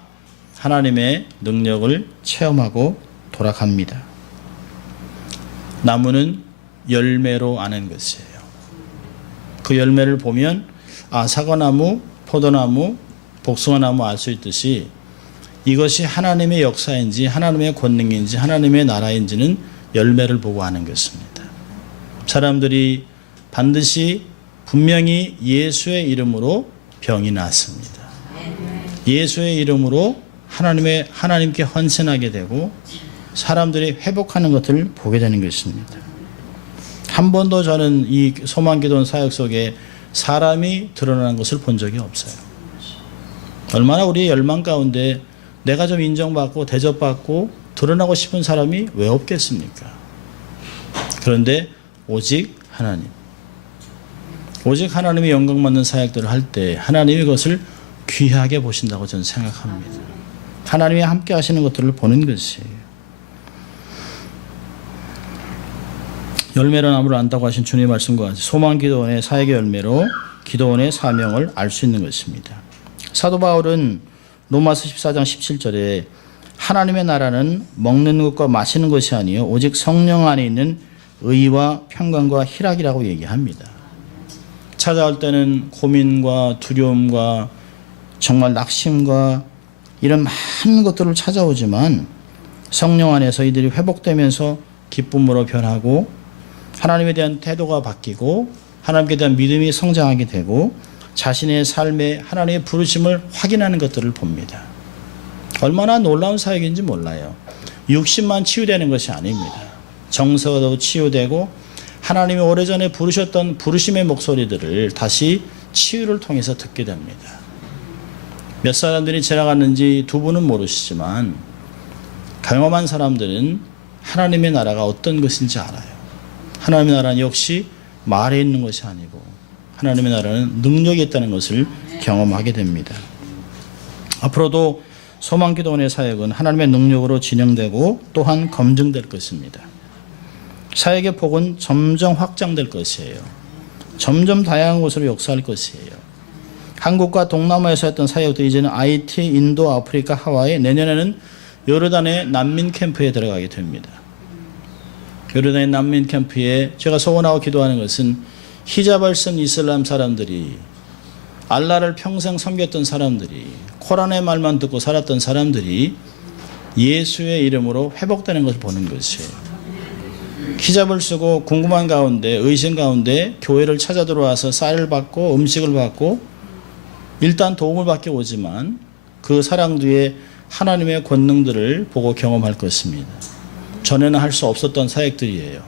하나님의 능력을 체험하고 돌아갑니다. 나무는 열매로 아는 것이에요. 그 열매를 보면 사과나무, 포도나무, 복숭아나무 알 수 있듯이 이것이 하나님의 역사인지 하나님의 권능인지 하나님의 나라인지는 열매를 보고 아는 것입니다. 사람들이 반드시 분명히 예수의 이름으로 병이 났습니다. 예수의 이름으로 하나님께 헌신하게 되고 사람들이 회복하는 것을 보게 되는 것입니다. 한 번도 저는 이 소망기도원 사역 속에 사람이 드러나는 것을 본 적이 없어요. 얼마나 우리의 열망 가운데 내가 좀 인정받고 대접받고 드러나고 싶은 사람이 왜 없겠습니까? 그런데 오직 하나님, 오직 하나님의 영광받는 사역들을 할 때 하나님이 그것을 귀하게 보신다고 저는 생각합니다. 하나님이 함께 하시는 것들을 보는 것이에요. 열매로 나무를 안다고 하신 주님의 말씀과 같이 소망기도원의 사역의 열매로 기도원의 사명을 알 수 있는 것입니다. 사도 바울은 로마서 14장 17절에 하나님의 나라는 먹는 것과 마시는 것이 아니요 오직 성령 안에 있는 의와 평강과 희락이라고 얘기합니다. 찾아올 때는 고민과 두려움과 정말 낙심과 이런 많은 것들을 찾아오지만 성령 안에서 이들이 회복되면서 기쁨으로 변하고 하나님에 대한 태도가 바뀌고 하나님께 대한 믿음이 성장하게 되고 자신의 삶에 하나님의 부르심을 확인하는 것들을 봅니다. 얼마나 놀라운 사역인지 몰라요. 육신만 치유되는 것이 아닙니다. 정서도 치유되고 하나님이 오래전에 부르셨던 부르심의 목소리들을 다시 치유를 통해서 듣게 됩니다. 몇 사람들이 지나갔는지 두 분은 모르시지만 경험한 사람들은 하나님의 나라가 어떤 것인지 알아요. 하나님의 나라는 역시 말에 있는 것이 아니고 하나님의 나라는 능력이 있다는 것을 경험하게 됩니다. 앞으로도 소망기도원의 사역은 하나님의 능력으로 진행되고 또한 검증될 것입니다. 사역의 폭은 점점 확장될 것이에요. 점점 다양한 곳으로 역사할 것이에요. 한국과 동남아에서 했던 사역도 이제는 IT, 인도, 아프리카, 하와이, 내년에는 요르단의 난민 캠프에 들어가게 됩니다. 요르단의 난민 캠프에 제가 소원하고 기도하는 것은 히잡을 쓴 이슬람 사람들이 알라를 평생 섬겼던 사람들이 코란의 말만 듣고 살았던 사람들이 예수의 이름으로 회복되는 것을 보는 것이에요. 히잡을 쓰고 궁금한 가운데 의심 가운데 교회를 찾아 들어와서 쌀을 받고 음식을 받고 일단 도움을 받게 오지만 그 사랑 뒤에 하나님의 권능들을 보고 경험할 것입니다. 전에는 할 수 없었던 사역들이에요.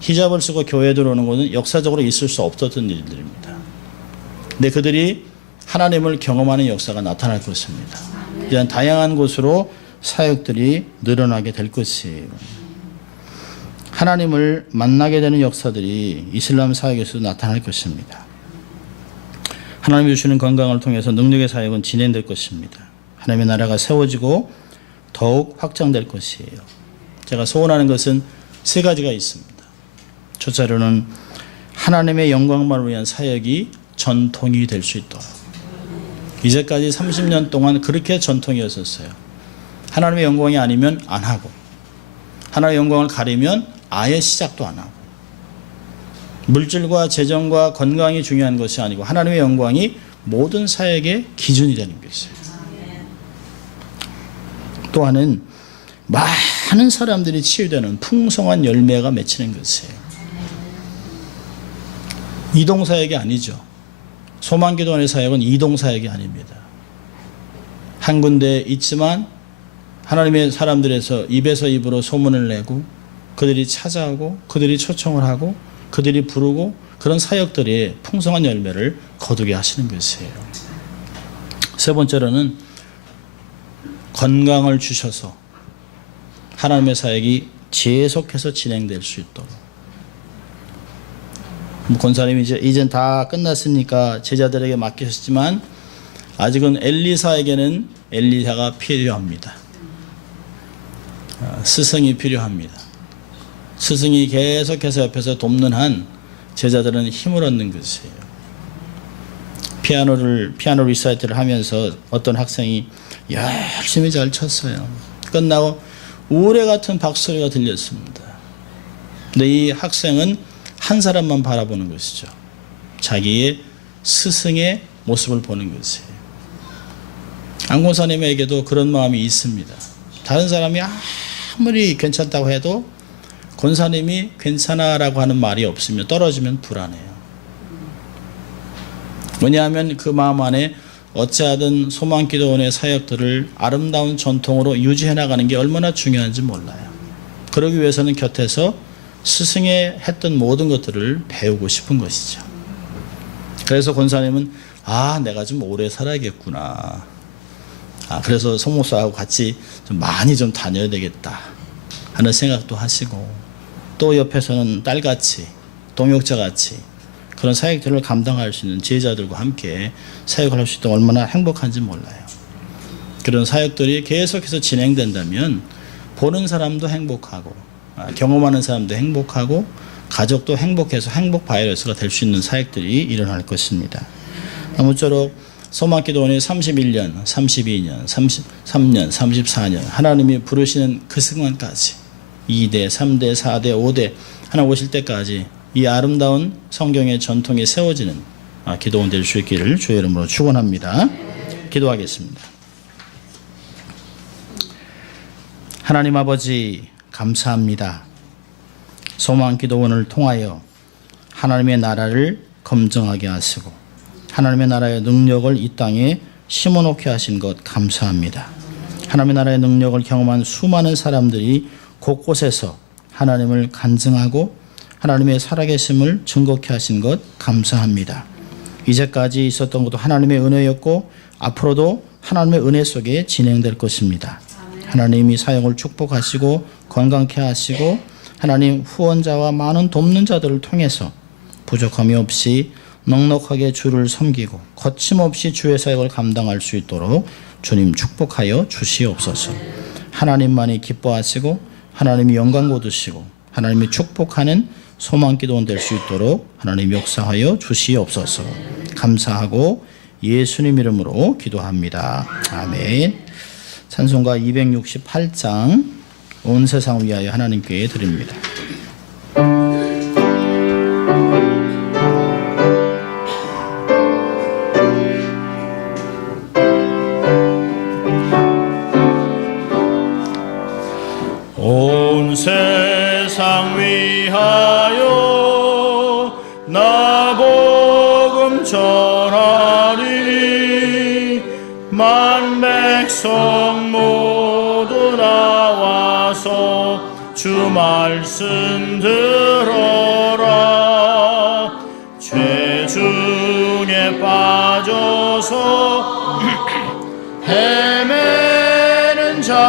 히잡을 쓰고 교회에 들어오는 것은 역사적으로 있을 수 없었던 일들입니다. 근데 그들이 하나님을 경험하는 역사가 나타날 것입니다. 이런 다양한 곳으로 사역들이 늘어나게 될 것이에요. 하나님을 만나게 되는 역사들이 이슬람 사역에서도 나타날 것입니다. 하나님이 주시는 건강을 통해서 능력의 사역은 진행될 것입니다. 하나님의 나라가 세워지고 더욱 확장될 것이에요. 제가 소원하는 것은 세 가지가 있습니다. 첫째로는 하나님의 영광만을 위한 사역이 전통이 될 수 있도록. 이제까지 30년 동안 그렇게 전통이었었어요. 하나님의 영광이 아니면 안 하고, 하나님의 영광을 가리면 아예 시작도 안 하고, 물질과 재정과 건강이 중요한 것이 아니고 하나님의 영광이 모든 사역의 기준이 되는 것이에요. 또한은 많은 사람들이 치유되는 풍성한 열매가 맺히는 것이에요. 이동사역이 아니죠. 소망기도원의 사역은 이동사역이 아닙니다. 한 군데 있지만 하나님의 사람들에서 입에서 입으로 소문을 내고 그들이 찾아오고 그들이 초청을 하고 그들이 부르고 그런 사역들이 풍성한 열매를 거두게 하시는 것이에요. 세 번째로는 건강을 주셔서 하나님의 사역이 계속해서 진행될 수 있도록. 권사님이 이젠 다 끝났으니까 제자들에게 맡기셨지만 아직은 엘리사에게는 엘리사가 필요합니다. 스승이 필요합니다. 스승이 계속해서 옆에서 돕는 한 제자들은 힘을 얻는 것이에요. 피아노 리사이트를 하면서 어떤 학생이 열심히 잘 쳤어요. 끝나고 우레 같은 박수소리가 들렸습니다. 근데 이 학생은 한 사람만 바라보는 것이죠. 자기의 스승의 모습을 보는 것이에요. 안권사님에게도 그런 마음이 있습니다. 다른 사람이 아무리 괜찮다고 해도 권사님이 괜찮아라고 하는 말이 없으면 떨어지면 불안해요. 왜냐하면 그 마음 안에 어찌하든 소망기도원의 사역들을 아름다운 전통으로 유지해 나가는 게 얼마나 중요한지 몰라요. 그러기 위해서는 곁에서 스승의 했던 모든 것들을 배우고 싶은 것이죠. 그래서 권사님은 내가 좀 오래 살아야겠구나. 그래서 송목사하고 같이 좀 많이 좀 다녀야 되겠다 하는 생각도 하시고, 또 옆에서는 딸같이 동역자같이 그런 사역들을 감당할 수 있는 제자들과 함께 사역을 할 수 있다면 얼마나 행복한지 몰라요. 그런 사역들이 계속해서 진행된다면 보는 사람도 행복하고 경험하는 사람도 행복하고 가족도 행복해서 행복 바이러스가 될 수 있는 사역들이 일어날 것입니다. 아무쪼록 소망기도원이 31년, 32년, 33년, 34년 하나님이 부르시는 그 순간까지 2대, 3대, 4대, 5대 하나님 오실 때까지 이 아름다운 성경의 전통이 세워지는 기도원 될 수 있기를 주의 이름으로 축원합니다. 기도하겠습니다. 하나님 아버지 감사합니다. 소망기도원을 통하여 하나님의 나라를 검증하게 하시고 하나님의 나라의 능력을 이 땅에 심어놓게 하신 것 감사합니다. 하나님의 나라의 능력을 경험한 수많은 사람들이 곳곳에서 하나님을 간증하고 하나님의 살아계심을 증거케 하신 것 감사합니다. 이제까지 있었던 것도 하나님의 은혜였고 앞으로도 하나님의 은혜 속에 진행될 것입니다. 하나님이 사역을 축복하시고 건강케 하시고 하나님 후원자와 많은 돕는 자들을 통해서 부족함이 없이 넉넉하게 주를 섬기고 거침없이 주의 사역을 감당할 수 있도록 주님 축복하여 주시옵소서. 하나님만이 기뻐하시고 하나님이 영광 거두시고 하나님이 축복하는 소망기도원 될 수 있도록 하나님 역사하여 주시옵소서. 감사하고 예수님 이름으로 기도합니다. 아멘. 찬송가 268장 온 세상 위하여 하나님께 드립니다. 온 세상 위 만 백성 모두 나와서 주 말씀 들어라. 죄 중에 빠져서 헤매는 자들아,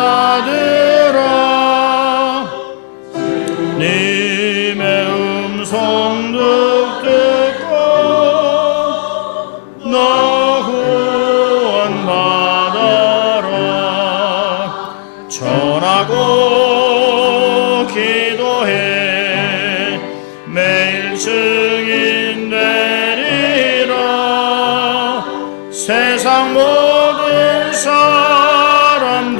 님의 음성 듣고 너 구원받아라. 전하고 기도해 매일 증인 되리라. 세상 모든 사람들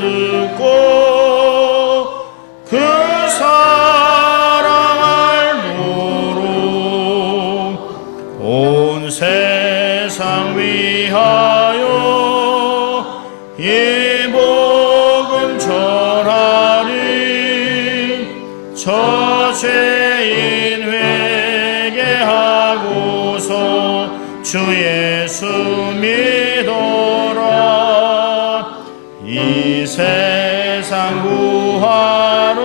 듣고 그 사랑 알도록 온 세상 위하여 이 복음 전하리. 저 죄인 회개하고서 주 예수 믿어라. 이 세상 구하러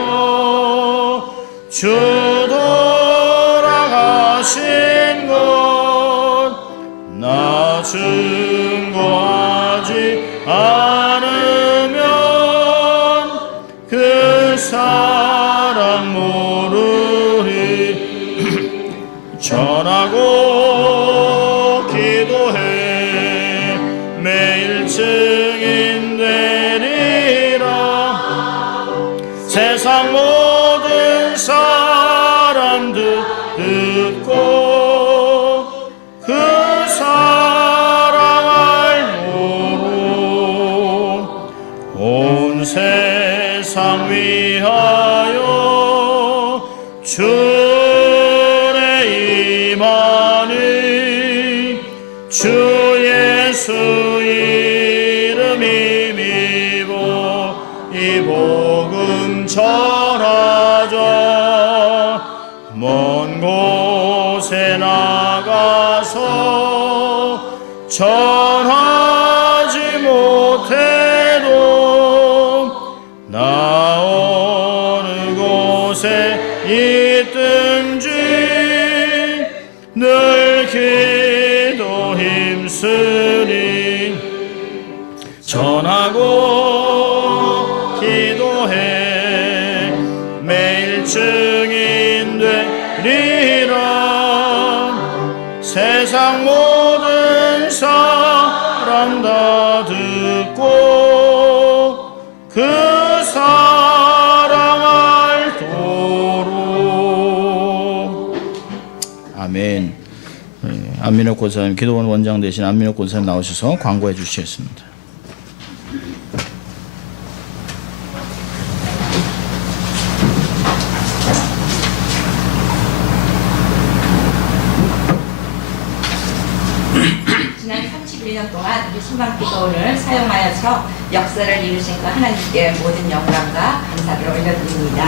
주 돌아가신 것 나 증거하지 않으면 그 사랑 모르리. 전하고 기도해 매일 증인 되리라. 세상 모든 사람들 듣고 그 사랑 알도록 온 세상 위하여 주의 임하니. 주 예수 이름 힘입어 이 복음 전하자. 먼 곳에 나가서 전하지 못해도 나 어느 곳에 있든지 늘 기도 힘쓰니. 전하고 기도해 매일 증인 되리라. 세상 모든 사람 다 듣고 그 사랑 알도록. 아멘. 안민혁 권사님, 기도원 원장 대신 안민혁 권사님 나오셔서 광고해 주시겠습니다. 지난 31년 동안 우리 소망기도원을 사용하여서 역사를 이루신 그 하나님께 모든 영광과 감사를 올려드립니다.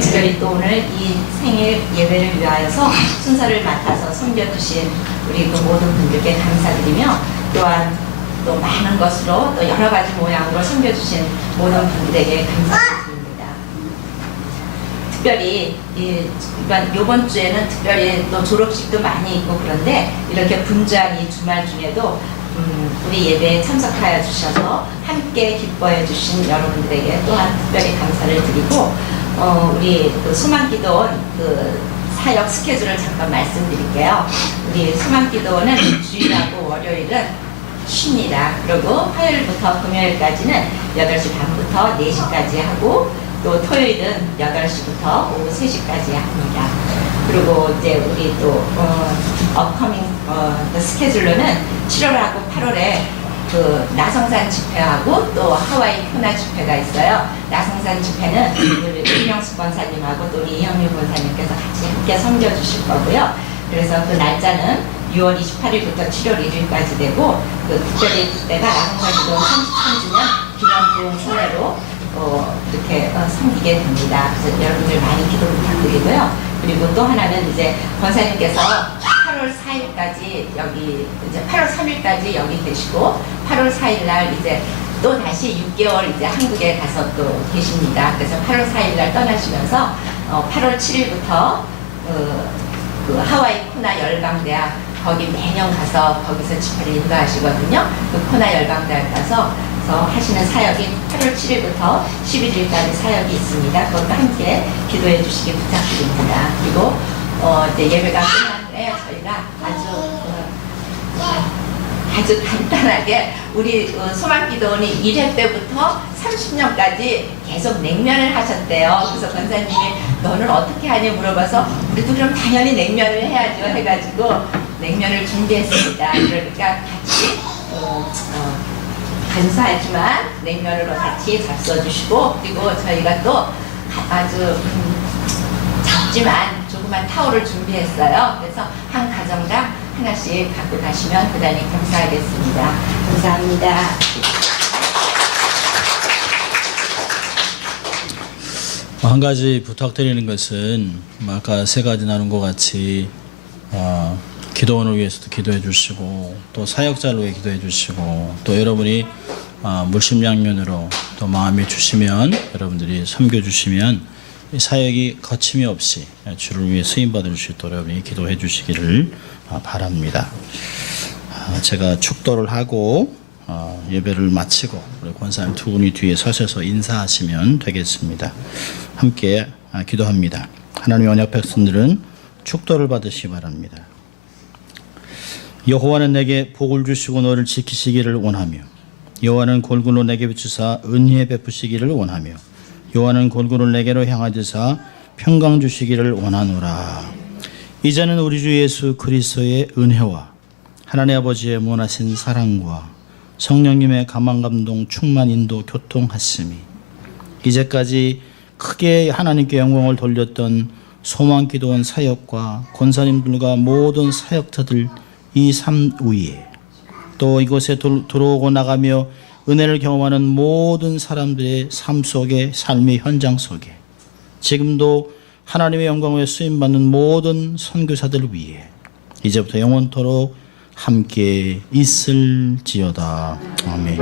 특별히 또 오늘 이 생일 예배를 위하여서 순서를 맡아서 섬겨주신 우리 그 모든 분들께 감사드리며, 또한 또 많은 것으로 또 여러 가지 모양으로 섬겨주신 모든 분들에게 감사드립니다. 특별히 이번 주에는 특별히 또 졸업식도 많이 있고 그런데 이렇게 분주한 이 주말 중에도 우리 예배에 참석하여 주셔서 함께 기뻐해 주신 여러분들에게 또한 특별히 감사를 드리고, 우리 그 소망기도원 그 사역 스케줄을 잠깐 말씀드릴게요. 우리 소망기도원은 주일하고 월요일은 쉽니다. 그리고 화요일부터 금요일까지는 8시 반부터 4시까지 하고, 또 토요일은 8시부터 오후 3시까지 합니다. 그리고 이제 우리 또 업커밍 스케줄로는 7월하고 8월에 그 나성산 집회하고 또 하와이 표나 집회가 있어요. 나성산 집회는 우리 김영수 권사님하고 또 우리 이영민 권사님께서 같이 함께 섬겨주실 거고요. 그래서 그 날짜는 6월 28일부터 7월 1일까지 되고, 그 특별히 그때가 나성산 기도 33주년 기념부흥 순회로 이렇게 섬기게 됩니다. 그래서 여러분들 많이 기도 부탁드리고요. 그리고 또 하나는 이제 권사님께서 8월 8월 4일까지 여기 이제 8월 3일까지 여기 계시고 8월 4일 날 이제 또 다시 6개월 이제 한국에 가서 또 계십니다. 그래서 8월 4일 날 떠나시면서 8월 7일부터 그 하와이 코나 열방대학 거기 매년 가서 거기서 집회를 인도하시거든요. 그 코나 열방대학 가서 하시는 사역이 8월 7일부터 11일까지 사역이 있습니다. 그것도 함께 기도해 주시기 부탁드립니다. 그리고 이제 예배가 끝난 후에 저희가 아주 간단하게 우리 소망기도원이 1회 때부터 30년까지 계속 냉면을 하셨대요. 그래서 권사님이 너는 어떻게 하냐 물어봐서 우리도 그럼 당연히 냉면을 해야죠 해가지고 냉면을 준비했습니다. 그러니까 같이 간소하지만 냉면으로 같이 잡숴주시고 그리고 저희가 또 아주 작지만 조그만 타올을 준비했어요. 그래서 한 가정당 하나씩 갖고 가시면 대단히 감사하겠습니다. 감사합니다. 한 가지 부탁드리는 것은 아까 세 가지 나눈 것 같이 기도원을 위해서도 기도해 주시고 또 사역자를 위해 기도해 주시고 또 여러분이 물심양면으로 또 마음이 주시면 여러분들이 섬겨주시면 이 사역이 거침이 없이 주를 위해 쓰임받을 수 있도록 여러분이 기도해 주시기를 바랍니다. 제가 축도를 하고 예배를 마치고 우리 권사님 두 분이 뒤에 서셔서 인사하시면 되겠습니다. 함께 기도합니다. 하나님 언약 백성들은 축도를 받으시기 바랍니다. 여호와는 내게 복을 주시고 너를 지키시기를 원하며 여호와는 골군을 내게 비추사 은혜 베푸시기를 원하며 여호와는 골군을 내게로 향하시사 평강 주시기를 원하노라. 이제는 우리 주 예수 그리스도의 은혜와 하나님 아버지의 무한하신 사랑과 성령님의 감화감동 충만 인도 교통하심이 이제까지 크게 하나님께 영광을 돌렸던 소망기도원 사역과 권사님들과 모든 사역자들 이 삶 위에 또 이곳에 들어오고 나가며 은혜를 경험하는 모든 사람들의 삶 속에 삶의 현장 속에 지금도 하나님의 영광에 쓰임받는 모든 선교사들 위해 이제부터 영원토록 함께 있을지어다. 아멘.